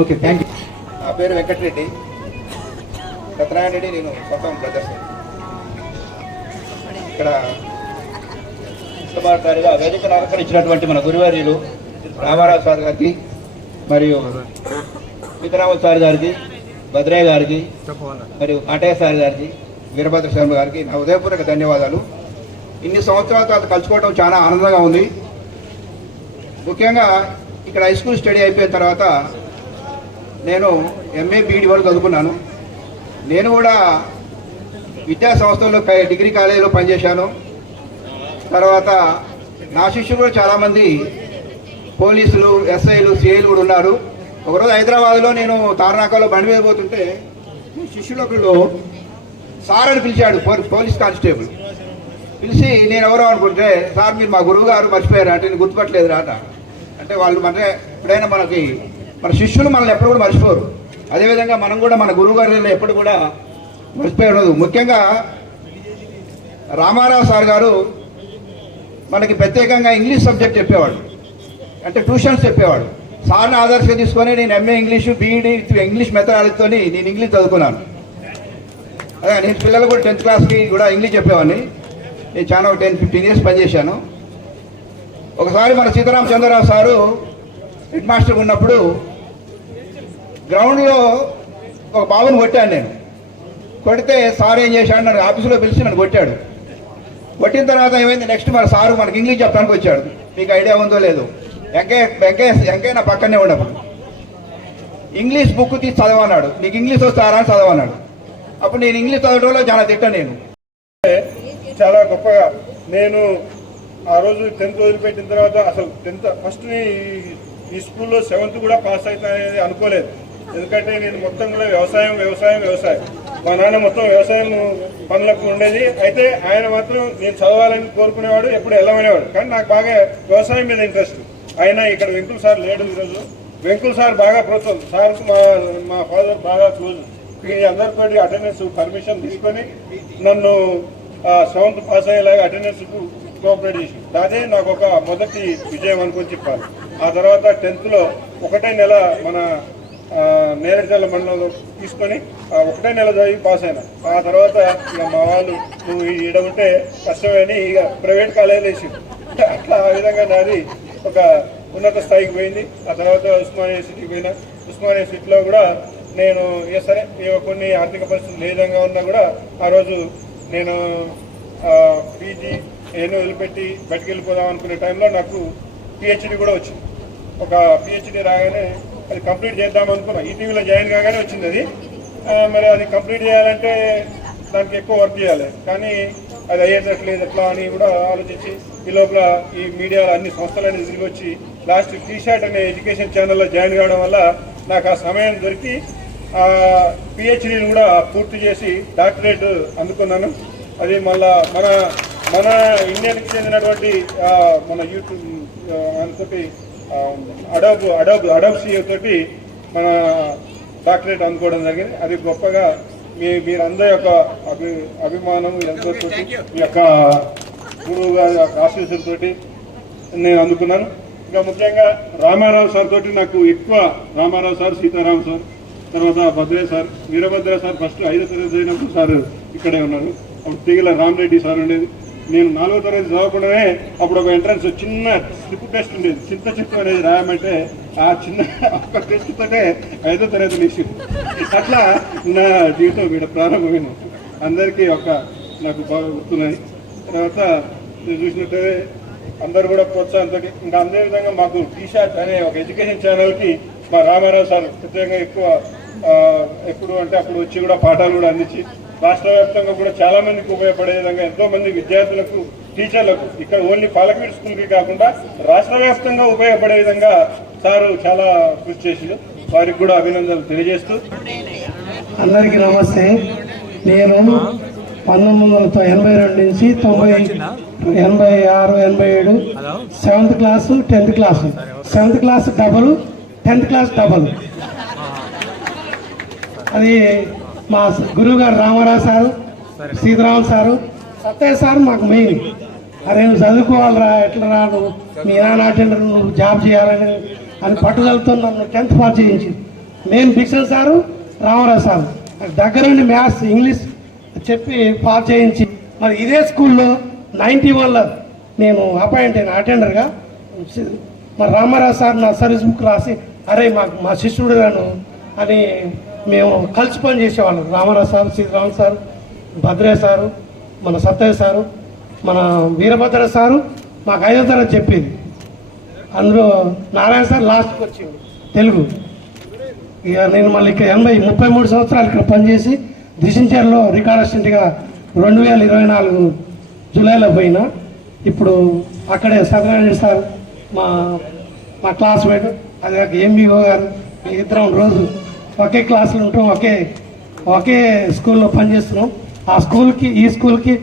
Okay, thank you. నా పేరు వెంకటరెడ్డి, సత్యనారాయణ రెడ్డి, నేను కొత్త బ్రదర్స్. ఇక్కడ ఇష్టపడతారుగా వేదికను అలంకరించినటువంటి మన గురువార్యులు రామారావు సార్ గారికి మరియు సీతారామ సార్ గారికి, భద్రయ్య గారికి మరియు కాటయ్య సార్ గారికి, వీరభద్ర శర్మ గారికి నా హృదయపూర్వక ధన్యవాదాలు. ఇన్ని సంవత్సరాల తర్వాత కలుసుకోవడం చాలా ఆనందంగా ఉంది. ముఖ్యంగా ఇక్కడ హై స్కూల్ స్టడీ అయిపోయిన తర్వాత నేను ఎంఏ బీఈడి వరకు చదువుకున్నాను. నేను కూడా విద్యా సంస్థల్లో డిగ్రీ కాలేజీలో పనిచేశాను. తర్వాత నా శిష్యులు కూడా చాలామంది పోలీసులు, ఎస్ఐలు, సిఐలు కూడా ఉన్నారు. ఒకరోజు హైదరాబాద్లో నేను తార్నాకలో బండి మీద పోతుంటే శిష్యులు ఒకళ్ళు సార్ అని పిలిచాడు, పోలీస్ కానిస్టేబుల్. పిలిచి నేను ఎవరో అనుకుంటే, సార్ మీరు మా గురువు గారు మర్చిపోయారు అంటే నేను గుర్తుపట్టలేదు రాట అంటే వాళ్ళు అంటే ఎప్పుడైనా మన శిష్యులు మనల్ని ఎప్పుడు కూడా మర్చిపోరు. అదేవిధంగా మనం కూడా మన గురువు గారిని ఎప్పుడు కూడా మర్చిపోయదు. ముఖ్యంగా రామారావు సార్ గారు మనకి ప్రత్యేకంగా ఇంగ్లీష్ సబ్జెక్ట్ చెప్పేవాడు, అంటే ట్యూషన్స్ చెప్పేవాడు. సార్ని ఆదర్శంగా తీసుకొని నేను ఎంఏ ఇంగ్లీషు, బీఈడి ఇంగ్లీష్ మెథడాలజీతో నేను ఇంగ్లీష్ చదువుకున్నాను. అదే నేను పిల్లలు కూడా 10th క్లాస్కి కూడా ఇంగ్లీష్ చెప్పేవాడిని. నేను చాలా 10-15 ఇయర్స్ పనిచేశాను. ఒకసారి మన సీతారామచంద్రరావు సారు హెడ్ మాస్టర్ ఉన్నప్పుడు గ్రౌండ్లో ఒక బాబుని కొట్టాను నేను. కొడితే సార్ ఏం చేశాడు, నన్ను ఆఫీసులో పిలిచి నన్ను కొట్టాడు. కొట్టిన తర్వాత ఏమైంది, నెక్స్ట్ మన సారు మనకి ఇంగ్లీష్ చెప్పడానికి వచ్చాడు. మీకు ఐడియా ఉందో లేదో, వెంకయ్య నా పక్కనే ఉన్నప్పుడు ఇంగ్లీష్ బుక్ తీసి చదవన్నాడు. నీకు ఇంగ్లీష్ వస్తారా అని చదవన్నాడు. అప్పుడు నేను ఇంగ్లీష్ చదవడంలో చాలా తిట్టాను. నేను చాలా గొప్పగా నేను ఆ రోజు 10th వదిలిపెట్టిన తర్వాత అసలు 10th ఫస్ట్ ఈ స్కూల్లో 7th కూడా పాస్ అవుతా అనేది అనుకోలేదు. ఎందుకంటే నేను మొత్తం కూడా వ్యవసాయం. మా నాన్న మొత్తం వ్యవసాయం పనులకు ఉండేది. అయితే ఆయన మాత్రం నేను చదవాలని కోరుకునేవాడు, ఎప్పుడు వెళ్ళమనేవాడు. కానీ నాకు బాగా వ్యవసాయం మీద ఇంట్రెస్ట్. ఆయన ఇక్కడ వెంకుల్ సార్ లేడు ఈరోజు. వెంకుల్ సార్ బాగా ప్రోత్సాహం. సార్కు మా ఫాదర్ బాగా క్లోజ్. అందరితో అటెండెన్స్ పర్మిషన్ తీసుకొని నన్ను 7th పాస్ అయ్యేలాగా అటెండెన్స్కు కోఆపరేట్ చేసి అదే నాకు ఒక మొదటి విజయం అనుకొని చెప్పాలి. ఆ తర్వాత 10th ఒకటే నెల మన నేరేడుచల్ల మండలంలో తీసుకొని 1 నెల చదివి పాస్ అయినా. ఆ తర్వాత ఇక మా వాళ్ళు నువ్వు ఈడ ఉంటే కష్టమని ఇక ప్రైవేట్ కాలేజీలో వేసి అట్లా ఆ విధంగా నాది ఒక ఉన్నత స్థాయికి పోయింది. ఆ తర్వాత ఉస్మానియా యూనివర్సిటీకి పోయినా. ఉస్మానియా యూనివర్సిటీలో కూడా నేను సరే కొన్ని ఆర్థిక పరిస్థితులు ఏ విధంగా ఉన్నా కూడా ఆ రోజు నేను పీజీ ఏను వదిలిపెట్టి బయటికి వెళ్ళిపోదాం అనుకునే టైంలో నాకు పిహెచ్డి కూడా వచ్చింది. ఒక పిహెచ్డి రాగానే అది కంప్లీట్ చేద్దాం అనుకున్నా. ఈటీవీలో జాయిన్ కాగానే వచ్చింది అది. మరి అది కంప్లీట్ చేయాలంటే దానికి ఎక్కువ వర్క్ చేయాలి. కానీ అది అయ్యేటట్లేదు ఎట్లా అని కూడా ఆలోచించి ఈ లోపల ఈ మీడియాలో అన్ని సంస్థలన్నీ తిరిగి వచ్చి లాస్ట్ టీషర్ట్ అనే ఎడ్యుకేషన్ ఛానల్లో జాయిన్ కావడం వల్ల నాకు ఆ సమయం దొరికి పిహెచ్డీని కూడా పూర్తి చేసి డాక్టరేట్ అందుకున్నాను. అది మళ్ళా మన ఇండియాకి చెందినటువంటి మన యూట్యూబ్ తోటి అడోబ్ సిఏ తోటి మన డాక్టరేట్ అందుకోవడం జరిగింది. అది గొప్పగా మీరందరి యొక్క అభిమానం ఎంతో ఈ యొక్క గురువు గారి ఆశీస్సులతోటి నేను అందుకున్నాను. ఇంకా ముఖ్యంగా రామారావు సార్ తోటి నాకు ఎక్కువ రామారావు సార్, సీతారాం సార్, తర్వాత Bhadraiah sir, Veerabhadra sir first 5వ తరగతి అయినప్పుడు సార్ ఇక్కడే ఉన్నారు. అప్పుడు తిగిల రామరెడ్డి సార్ ఉండేది. నేను 4వ తరగతి చదవకుండానే అప్పుడు ఒక ఎంట్రన్స్ చిన్న స్లిప్ టెస్ట్ ఉండేది. చింత అనేది రాయమంటే ఆ చిన్న ఒక్క టెస్ట్ తోటే 5వ తరగతి తీసి అట్లా నా జీవితం ఇక్కడ ప్రారంభమైంది. అందరికీ నాకు బాగా గుర్తున్నాయి. తర్వాత నేను చూసినట్టే అందరు కూడా ప్రోత్సాహంతో ఇంకా అదే విధంగా మాకు టీషర్ట్ అనే ఒక ఎడ్యుకేషన్ ఛానల్కి మా రామారావు సార్ ప్రత్యేకంగా ఎక్కువ ఎప్పుడు అంటే అప్పుడు వచ్చి కూడా పాఠాలు కూడా అందించి రాష్ట్ర వ్యాప్తంగా కూడా చాలా మందికి ఉపయోగపడే విధంగా ఎంతో మంది విద్యార్థులకు, టీచర్లకు ఇక్కడ ఓన్లీ పాలకవీడు స్కూల్కి కాకుండా రాష్ట్ర వ్యాప్తంగా ఉపయోగపడే విధంగా సారు చాలా కృషి చేసి వారికి కూడా అభినందనలు తెలియజేస్తూ అందరికీ నమస్తే. నేను 1982 నుంచి 86, 87 7th class 10th class 7th class double 10th class double. అది మా గురువు గారు Ramarao sir, Sitaram sir, Sattaiah sir మాకు మెయిన్. అరే నువ్వు చదువుకోవాలరా, ఎట్లా రా, నువ్వు మీ నాన్న అటెండర్, నువ్వు జాబ్ చేయాలని అని పట్టుదలతో నన్ను 10th పాస్ చేయించి. మెయిన్ భిక్షన్ సారు, రామారావు సార్ దగ్గరుండి మ్యాథ్స్ ఇంగ్లీష్ చెప్పి పాస్ చేయించి, మరి ఇదే స్కూల్లో 91లో నేను అపాయింట్ అయిన అటెండర్గా. మరి రామారావు సార్ నా సర్వీస్ బుక్ రాసి, అరే మా శిష్యుడు గాను అని మేము కలిసి పని చేసేవాళ్ళం. Ramarao sir, Sriram sir, Bhadraiah sir, మన సత్తయ్య సారు, మన వీరభద్ర సారు మాకు 5వ తరగతి చెప్పేది. అందులో నారాయణ సార్ లాస్ట్కి వచ్చింది తెలుగు. ఇక నేను మళ్ళీ ఇక్కడ 33 సంవత్సరాలు ఇక్కడ పనిచేసి దిశంచర్లో రికార్డ్ అసిస్టెంట్గా 2024 జూలైలో పోయినా. ఇప్పుడు అక్కడే సత్యనారాయణ సార్ మా క్లాస్మేట్, అదే ఎంబీఓ గారు, ఇద్దరం రోజు ఒకే క్లాసులు ఉంటాం, ఒకే స్కూల్లో పనిచేస్తున్నాం. ఆ స్కూల్కి ఈ స్కూల్కి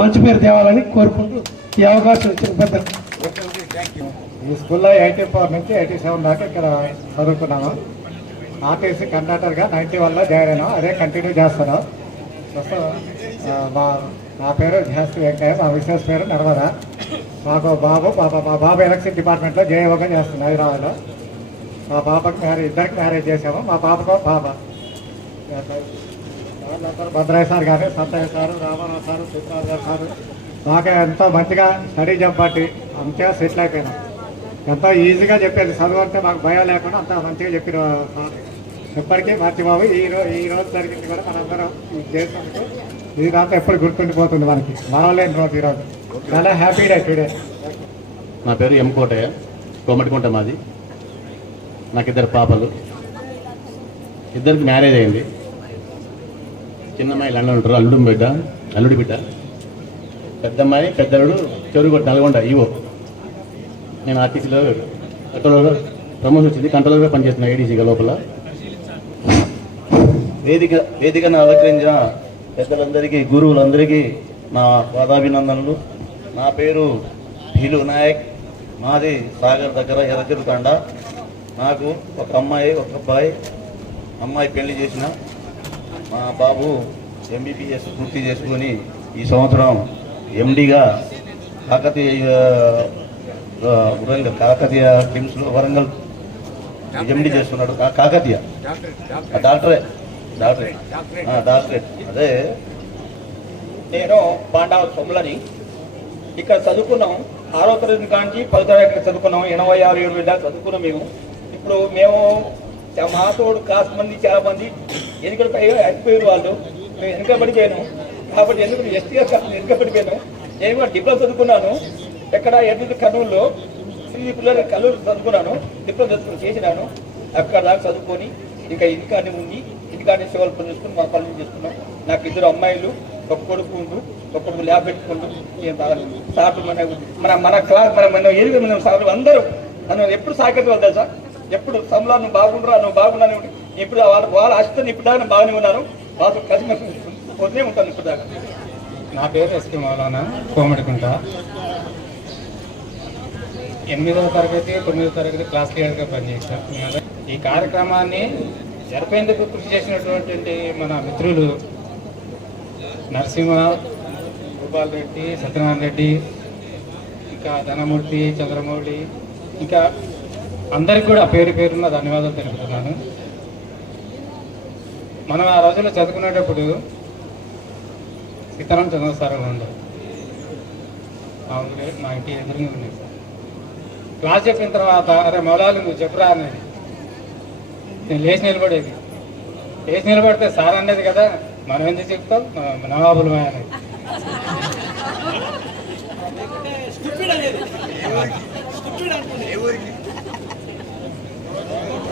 మంచి పేరు తేవాలని కోరుకుంటూ ఈ అవకాశం ఇచ్చిన పెద్ద. ఈ స్కూల్లో 84 నుంచి 87 దాకా ఇక్కడ చదువుకున్నాను. ఆర్టీసీ కండక్టర్గా 91లో జాయిన్ అయినా, అదే కంటిన్యూ చేస్తాను. నా పేరు జాస్తి వెంకయ్య, మా మిస్సెస్ పేరు నర్మద. మాకు బాబు మా బాబు ఎలక్షన్ డిపార్ట్మెంట్లో జేఓగా చేస్తుంది హైదరాబాద్లో. మా పాపకి ఇద్దరికి మ్యారేజ్ చేసాము. మా పాపకు పాప. భద్రయ్య సార్ కానీ, Sattayya sir, Ramarao sir, Chitrarao sir మాకు ఎంతో మంచిగా స్టడీ చెప్పబట్టి మంచిగా సెటిల్ అయిపోయినాం. ఎంతో ఈజీగా చెప్పేది, చదువు అంటే మాకు భయం లేకుండా అంత మంచిగా చెప్పిన సార్ ఎప్పటికీ మర్చిబాబు. ఈ రోజు జరిగింది కూడా మనందరం చేసినందుకు ఈ రాత్రి ఎప్పుడు గుర్తుండిపోతుంది మనకి, మరవలేని రోజు ఈరోజు. చాలా హ్యాపీ డే టుడే. నా పేరు ఎం కోటయ్య, కోమటికుంట మాది. నాకు 2 పాపలు, ఇద్దరికి మ్యారేజ్ అయింది. చిన్నమ్మాయి లండన్ ఉంటారు, అల్లుడి బిడ్డ. పెద్దమ్మాయి పెద్దలుడు చెరువుగొట్ట నల్గొండ ఈవో. నేను ఆర్టీసీలో కంట్రోలర్ ప్రమోషన్ వచ్చింది, కంట్రోలర్గా పనిచేస్తున్నా ఏడీసీగా లోపల. వేదికను అలంకరించిన పెద్దలందరికీ, గురువులందరికీ నా పాదాభినందనలు. నా పేరు భీలు నాయక్, మాది సాగర్ దగ్గర ఎర్రచెరుతండ. నాకు ఒక అమ్మాయి, ఒక అబ్బాయి. అమ్మాయి పెళ్లి చేసిన, మా బాబు ఎంబీబీఎస్ పూర్తి చేసుకొని ఈ సంవత్సరం ఎండీగా కాకతీయ కిమ్స్లో వరంగల్ ఎండీ చేస్తున్నాడు. కాకతీయ డాక్టరేట్. అదే నేను పాండవ సొమ్ములని ఇక్కడ చదువుకున్నాం. 6వ తరగతి కాంచి 10వ తరగతి చదువుకున్నాం. 86-87 దాకా చదువుకున్నాం మేము. ఇప్పుడు మేము మాతోడు క్లాస్ మంది చాలా మంది అయిపోయారు వాళ్ళు. మేము వెనుకబడిపోయాను కాబట్టి ఎస్టీఎస్ వెనుకబడిపోయాను. నేను కూడా డిప్లొమా చదువుకున్నాను. ఎక్కడ కర్నూలులో శ్రీ పిల్లలు కల్లూరు చదువుకున్నాను. డిప్లొమా చేసినాను. అక్కడ దాకా చదువుకొని ఇంకా ఇంటికాడనే ఉండి ఇంటికాడనే సేవలు పని చేసుకుని మా పనులు చేసుకున్నాం. నాకు 2 అమ్మాయిలు, ఒక కొడుకు ఉండు, ఒక కొడుకు ల్యాబ్ పెట్టుకుంటూ సార్లు మన క్లాస్ మన ఏరియా సార్లు అందరూ నన్ను ఎప్పుడు సాకెట్ వెళ్తారు సార్. ఎప్పుడు సమలా నువ్వు బాగుండరా, నువ్వు బాగున్నాను. ఇప్పుడు వాళ్ళ ఆశతో ఇప్పుడు దాకా బాగానే ఉన్నారు. వాళ్ళతో కలిసి పోతూనే ఉంటాను ఇప్పుడు దాకా. నా పేరు ఎస్కే మౌలానా, కోమటికుంట. 8వ తరగతి 9వ తరగతి క్లాస్ లీడర్గా పనిచేశాను. ఈ కార్యక్రమాన్ని జరిపేందుకు కృషి చేసినటువంటి మన మిత్రులు నరసింహ, గోపాల్ రెడ్డి, సత్యనారాయణ రెడ్డి, ఇంకా ధనమూర్తి, చంద్రమౌళి, ఇంకా అందరికి కూడా పేరు పేరున్న ధన్యవాదాలు తెలుపుతున్నాను. మనం ఆ రోజుల్లో చదువుకునేటప్పుడు సీతారాం చంద్రసారం ఉండదు, మా ఇంటి ఎదురుగా ఉండేది. క్లాస్ చెప్పిన తర్వాత అరే మౌలాలు నువ్వు చెప్పురా అనేది. నేను లేచి నిలబడేది. లేచి నిలబడితే సార్ అనేది కదా, మనం ఎందుకు చెప్తాం నవాబులమే అనేది.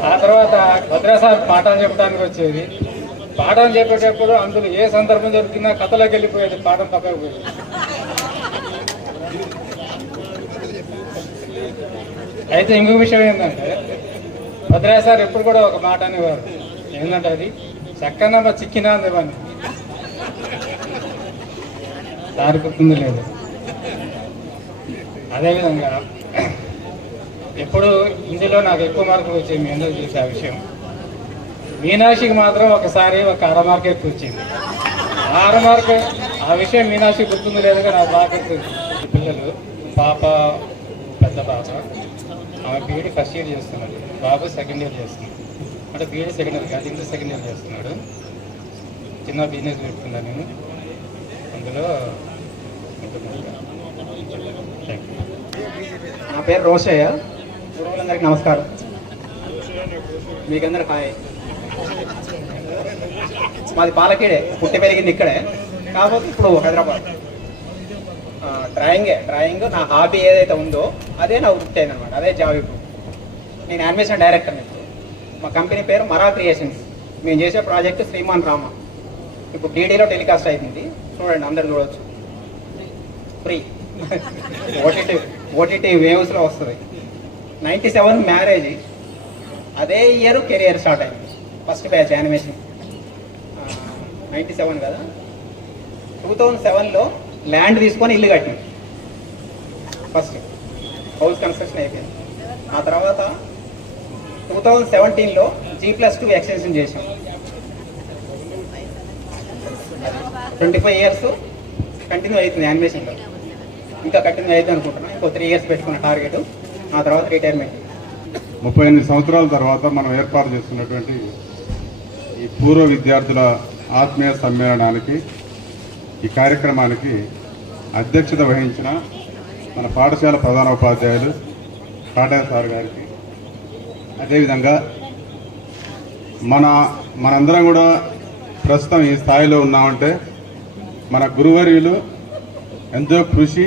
ఆ తర్వాత భద్రసార్ పాఠాలు చెప్పడానికి వచ్చేది. పాఠం చెప్పేటప్పుడు అందులో ఏ సందర్భం జరుగుతున్నా కథలోకి వెళ్ళిపోయేది, పాఠం పక్కకు పోయేది. అయితే ఇంకొక విషయం ఏంటంటే భద్రయ్య సార్ ఎప్పుడు కూడా ఒక మాట అనేవారు. ఏంటంటే అది చక్కనమ్మ చిక్కినా అందేవాడిని. దారి గుర్తుంది లేదు. అదేవిధంగా ఎప్పుడు ఇందులో నాకు ఎక్కువ మార్కులు వచ్చాయి. మీ అందరూ చూసే ఆ విషయం. మీనాక్షికి మాత్రం ఒకసారి ఒక 6 మార్కు ఎక్కువ వచ్చింది. ఆ విషయం మీనాక్షి గుర్తుంది లేదుగా నాకు బాగా గుర్తుంది. పిల్లలు పాప, పెద్ద పాప ఆమె బీఈడి ఫస్ట్ ఇయర్ చేస్తున్నాడు, బాబు సెకండ్ ఇయర్ చేస్తున్నాడు. అంటే బీఈడి సెకండ్ ఇయర్ కాదు, ఇంటర్ సెకండ్ ఇయర్ చేస్తున్నాడు. చిన్న బిజినెస్ పెట్టుకున్నాను నేను, అందులో నా పేరు రోషయ్య. గురువులందరికీ నమస్కారం. మీకందరూ హాయ్. మాది పాలకేడే, పుట్టి పెరిగింది ఇక్కడే, కాకపోతే ఇప్పుడు హైదరాబాద్. డ్రాయింగ్ నా హాబీ ఏదైతే ఉందో అదే నా వృత్తి అయిందనమాట, అదే జాబ్. ఇప్పుడు నేను యానిమేషన్ డైరెక్టర్. మా కంపెనీ పేరు మరా క్రియేషన్స్. మేము చేసే ప్రాజెక్ట్ శ్రీమాన్ రామ. ఇప్పుడు డీడీలో టెలికాస్ట్ అవుతుంది, చూడండి, అందరు చూడవచ్చు, ఫ్రీ. ఓటీటీ వేవ్స్లో వస్తుంది. 97 మ్యారేజ్, అదే ఇయర్ కెరియర్ స్టార్ట్ అయింది. ఫస్ట్ బ్యాచ్ యానిమేషన్ 97 కదా. 2007లో ల్యాండ్ తీసుకొని ఇల్లు కట్టింది. ఫస్ట్ హౌస్ కన్స్ట్రక్షన్ అయిపోయింది. ఆ తర్వాత 2017లో G+2 ఎక్స్టెన్షన్ చేసాం. 25 years కంటిన్యూ అవుతుంది యానిమేషన్లో. ఇంకా కంటిన్యూ అవుతుంది అనుకుంటున్నాను. ఇంకో 3 years పెట్టుకున్న టార్గెట్. ఆ తర్వాత రిటైర్మెంట్. 38 సంవత్సరాల తర్వాత మనం ఏర్పాటు చేస్తున్నటువంటి ఈ పూర్వ విద్యార్థుల ఆత్మీయ సమ్మేళనానికి, ఈ కార్యక్రమానికి అధ్యక్షత వహించిన మన పాఠశాల ప్రధానోపాధ్యాయులు కాటయ్య సార్ గారికి, అదేవిధంగా మనందరం కూడా ప్రస్తుతం ఈ స్థాయిలో ఉన్నామంటే మన గురువర్యులు ఎంతో కృషి,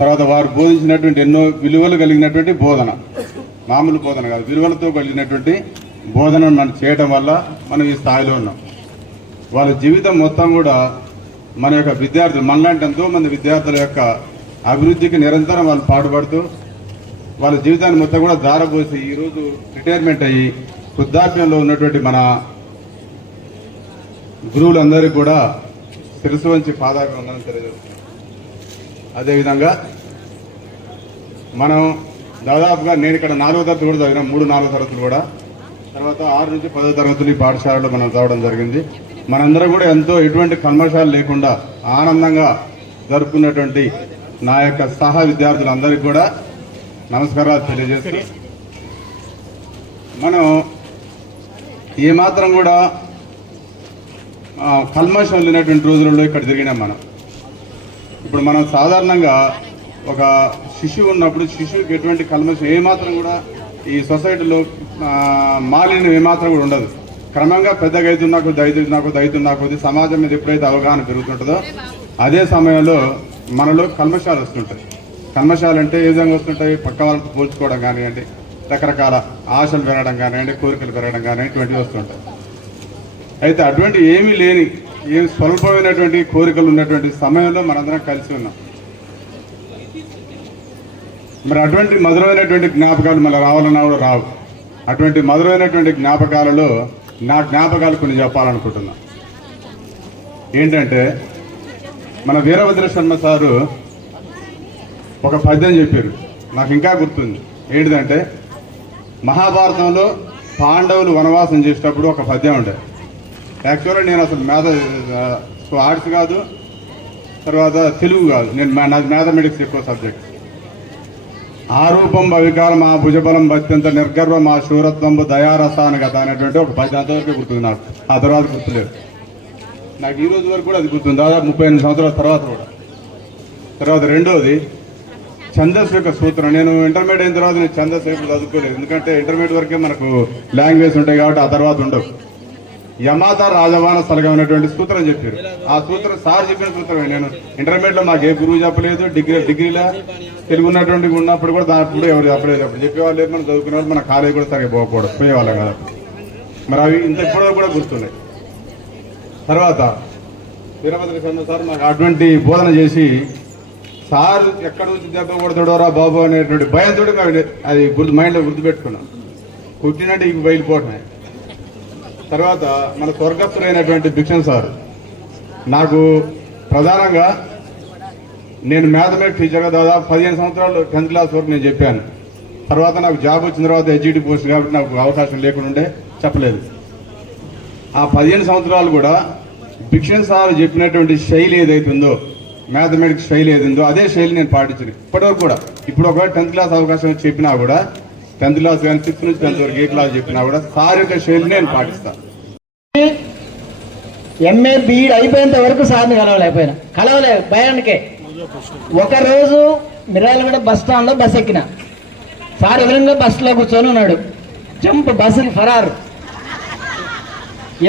తర్వాత వారు బోధించినటువంటి ఎన్నో విలువలు కలిగినటువంటి బోధన, మామూలు బోధన కాదు, విలువలతో కలిగినటువంటి బోధనను మనం చేయడం వల్ల మనం ఈ స్థాయిలో ఉన్నాం. వాళ్ళ జీవితం మొత్తం కూడా మన యొక్క విద్యార్థులు, మనలాంటి ఎంతోమంది విద్యార్థుల యొక్క అభివృద్ధికి నిరంతరం వాళ్ళు పాటుపడుతూ వాళ్ళ జీవితాన్ని మొత్తం కూడా దారపోసి ఈరోజు రిటైర్మెంట్ అయ్యి వృద్ధాప్యంలో ఉన్నటువంటి మన గురువులందరికీ కూడా శిరస్సు వంచి పాదాభివందనం తెలియజేస్తున్నాం. అదేవిధంగా మనం దాదాపుగా నేను ఇక్కడ 4వ తరగతి కూడా చదివిన, 3-4 తరగతులు కూడా, తర్వాత 6 నుంచి 10వ తరగతులు ఈ పాఠశాలలో మనం చదవడం జరిగింది. మనందరం కూడా ఎంతో ఎటువంటి కల్మషాలు లేకుండా ఆనందంగా జరుపుకున్నటువంటి నా యొక్క సహా విద్యార్థులందరికీ కూడా నమస్కారాలు తెలియజేస్తూ, మనం ఏమాత్రం కూడా కల్మషం లేనటువంటి రోజులలో ఇక్కడ తిరిగినాం. ఇప్పుడు మనం సాధారణంగా ఒక శిశువు ఉన్నప్పుడు శిశువుకి ఎటువంటి కల్మషం ఏమాత్రం కూడా ఈ సొసైటీలో మాలిన్యం ఏమాత్రం కూడా ఉండదు. క్రమంగా పెద్దగా అవుతున్నా కొద్ది సమాజం మీద ఎప్పుడైతే అవగాహన పెరుగుతుంటుందో అదే సమయంలో మనలో కల్మషాలు వస్తుంటాయి. కల్మషాలు అంటే ఏ విధంగా వస్తుంటాయి? పక్క వాళ్ళతో పోల్చుకోవడం కానివ్వండి, రకరకాల ఆశలు పెరగడం కానివ్వండి, కోరికలు పెరగడం కానివ్వండి, ఇటువంటివి వస్తుంటాయి. అయితే అటువంటి ఏమీ లేని, ఏం స్వల్పమైనటువంటి కోరికలు ఉన్నటువంటి సమయంలో మనందరం కలిసి ఉన్నాం. మరి అటువంటి మధురమైనటువంటి జ్ఞాపకాలు మళ్ళీ రావాలన్నా కూడా రావు. అటువంటి మధురమైనటువంటి జ్ఞాపకాలలో నా జ్ఞాపకాలు కొన్ని చెప్పాలనుకుంటున్నా. ఏంటంటే, మన వీరభద్ర శర్మ సారు ఒక పద్యం చెప్పారు, నాకు ఇంకా గుర్తుంది. ఏంటిదంటే, మహాభారతంలో పాండవులు వనవాసం చేసేటప్పుడు ఒక పద్యం ఉండే. యాక్చువల్గా నేను అసలు ఆర్ట్స్ కాదు, తర్వాత తెలుగు కాదు, నాది మ్యాథమెటిక్స్ ఎక్కువ సబ్జెక్ట్. ఆరూపం భవికాలం ఆ భుజబలం అత్యంత నిర్గర్వం ఆ శూరత్వం దయారసాన కథ అనేటువంటి ఒక పద్యం అంతవరకు గుర్తుంది నాకు. ఆ తర్వాత గుర్తులేదు నాకు, ఈ రోజు వరకు కూడా అది గుర్తుంది, దాదాపు 38 సంవత్సరాల తర్వాత కూడా. తర్వాత రెండోది ఛందస్సు యొక్క సూత్రం. నేను ఇంటర్మీడియట్ అయిన తర్వాత నేను ఛందస్సు ఎప్పుడు చదువుకోలేదు, ఎందుకంటే ఇంటర్మీడియట్ వరకే మనకు లాంగ్వేజ్ ఉంటాయి కాబట్టి ఆ తర్వాత ఉండవు. యమాత రాజవాన స్థలమైనటువంటి సూత్రం చెప్పారు. ఆ సూత్రం సార్ చెప్పిన సూత్రమే. నేను ఇంటర్మీడియట్లో మాకు ఏ గురువు చెప్పలేదు, డిగ్రీలో తెలుగు ఉన్నటువంటి ఉన్నప్పుడు కూడా దాంట్లో ఎవరు చెప్పలేదు. అప్పుడు చెప్పేవాళ్ళు లేదు, మనం చదువుకునే వాళ్ళు మన కాలేజ్ కూడా సరిగ్గా పోకూడదు, పోయేవాళ్ళం కదా. మరి అవి ఇంత కూడా గుర్తున్నాయి. తర్వాత వీరభద్ర శర్మ సార్ మాకు అటువంటి బోధన చేసి, సార్ ఎక్కడ నుంచి దెబ్బ కొడతాడోరా బాబు అనేటువంటి భయంతో అది మైండ్లో గుర్తుపెట్టుకున్నాం. కొట్టినట్టు ఇవి బయలుపోవటమే. తర్వాత మన స్వర్గస్థులైనటువంటి భిక్షన్ సార్ నాకు ప్రధానంగా, నేను మ్యాథమెటిక్స్ టీచర్గా దాదాపు 15 సంవత్సరాలు 10th క్లాస్ వరకు నేను చెప్పాను. తర్వాత నాకు జాబ్ వచ్చిన తర్వాత హెచ్ఈడి పోస్ట్ కాబట్టి నాకు అవకాశం లేకుండా చెప్పలేదు. ఆ 15 సంవత్సరాలు కూడా భిక్షన్ సార్ చెప్పినటువంటి శైలి ఏదైతుందో, మ్యాథమెటిక్స్ శైలి ఏదైందో అదే శైలి నేను పాటించాను ఇప్పటివరకు కూడా. ఇప్పుడు ఒకవేళ 10th క్లాస్ అవకాశం చెప్పినా కూడా, 10th క్లాస్ కానీ 6th నుంచి 10th వరకు ఏ క్లాస్ చెప్పినా కూడా సార్ యొక్క శైలి నేను పాటిస్తాను. ఎంఏ బీఈడ్ అయిపోయేంత వరకు సార్ని కలవలే భయానికే. ఒకరోజు మిర్యాలగూడ బస్ స్టాండ్లో బస్ ఎక్కిన, సార్ ఎదురుగా బస్సులో కూర్చొని ఉన్నాడు. జంప్ బస్సుకి ఫరారు.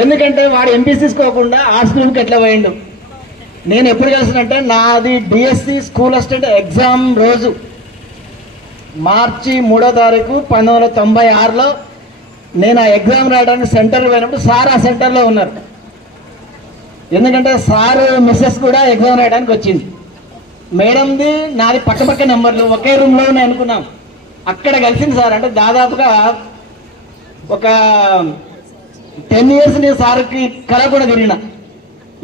ఎందుకంటే వాడు ఎంపీసీ తీసుకోకుండా ఆర్ట్స్ గ్రూప్కి ఎట్లా పోయిండు. నేను ఎప్పుడు చేస్తానంటే నాది డిఎస్సి స్కూల్ అసిస్టెంట్ ఎగ్జామ్ రోజు మార్చి 3వ తారీఖు 1996లో నేను ఆ ఎగ్జామ్ రాయడానికి సెంటర్కి పోయినప్పుడు సార్ ఆ సెంటర్లో ఉన్నారు. ఎందుకంటే సార్ మిస్సెస్ కూడా ఎగ్జామ్ రాయడానికి వచ్చింది. మేడంది నాది పక్క నెంబర్లు ఒకే రూమ్లోనే అనుకున్నాం. అక్కడ కలిసింది సార్. అంటే దాదాపుగా ఒక 10 years నేను సార్కి కళ కూడా తిరిగిన.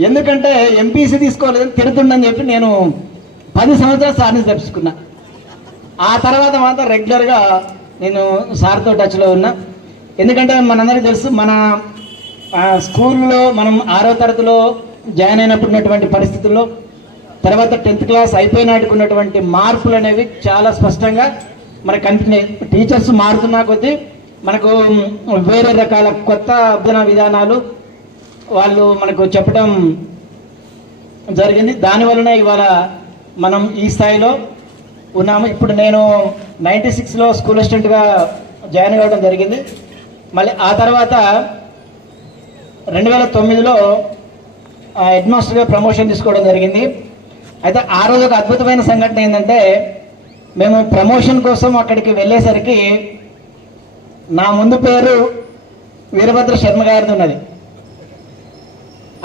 ఎందుకంటే ఎంపీసీ తీసుకోలేదని తిడుతుండని చెప్పి నేను 10 సంవత్సరాలు సార్ని తెప్పించుకున్నా. ఆ తర్వాత మాత్రం రెగ్యులర్గా నేను సార్తో టచ్లో ఉన్నా. ఎందుకంటే మనందరికీ తెలుసు, మన స్కూల్లో మనం 6వ తరగతిలో జాయిన్ అయినప్పుడు ఉన్నటువంటి పరిస్థితుల్లో, తర్వాత 10th క్లాస్ అయిపోయినాటికి ఉన్నటువంటి మార్పులు అనేవి చాలా స్పష్టంగా మనకు కనిపించినాయి. టీచర్స్ మారుతున్నా కొద్దీ మనకు వేరే రకాల కొత్త అభ్యన విధానాలు వాళ్ళు మనకు చెప్పడం జరిగింది. దానివలన ఇవాళ మనం ఈ స్థాయిలో ఉన్నాము. ఇప్పుడు నేను 96లో స్కూల్ అసిస్టెంట్గా జాయిన్ అవ్వడం జరిగింది. మళ్ళీ ఆ తర్వాత 2009లో హెడ్ మాస్టర్గా ప్రమోషన్ తీసుకోవడం జరిగింది. అయితే ఆ రోజు ఒక అద్భుతమైన సంఘటన ఏంటంటే, మేము ప్రమోషన్ కోసం అక్కడికి వెళ్ళేసరికి నా ముందు పేరు వీరభద్ర శర్మ గారిది ఉన్నది,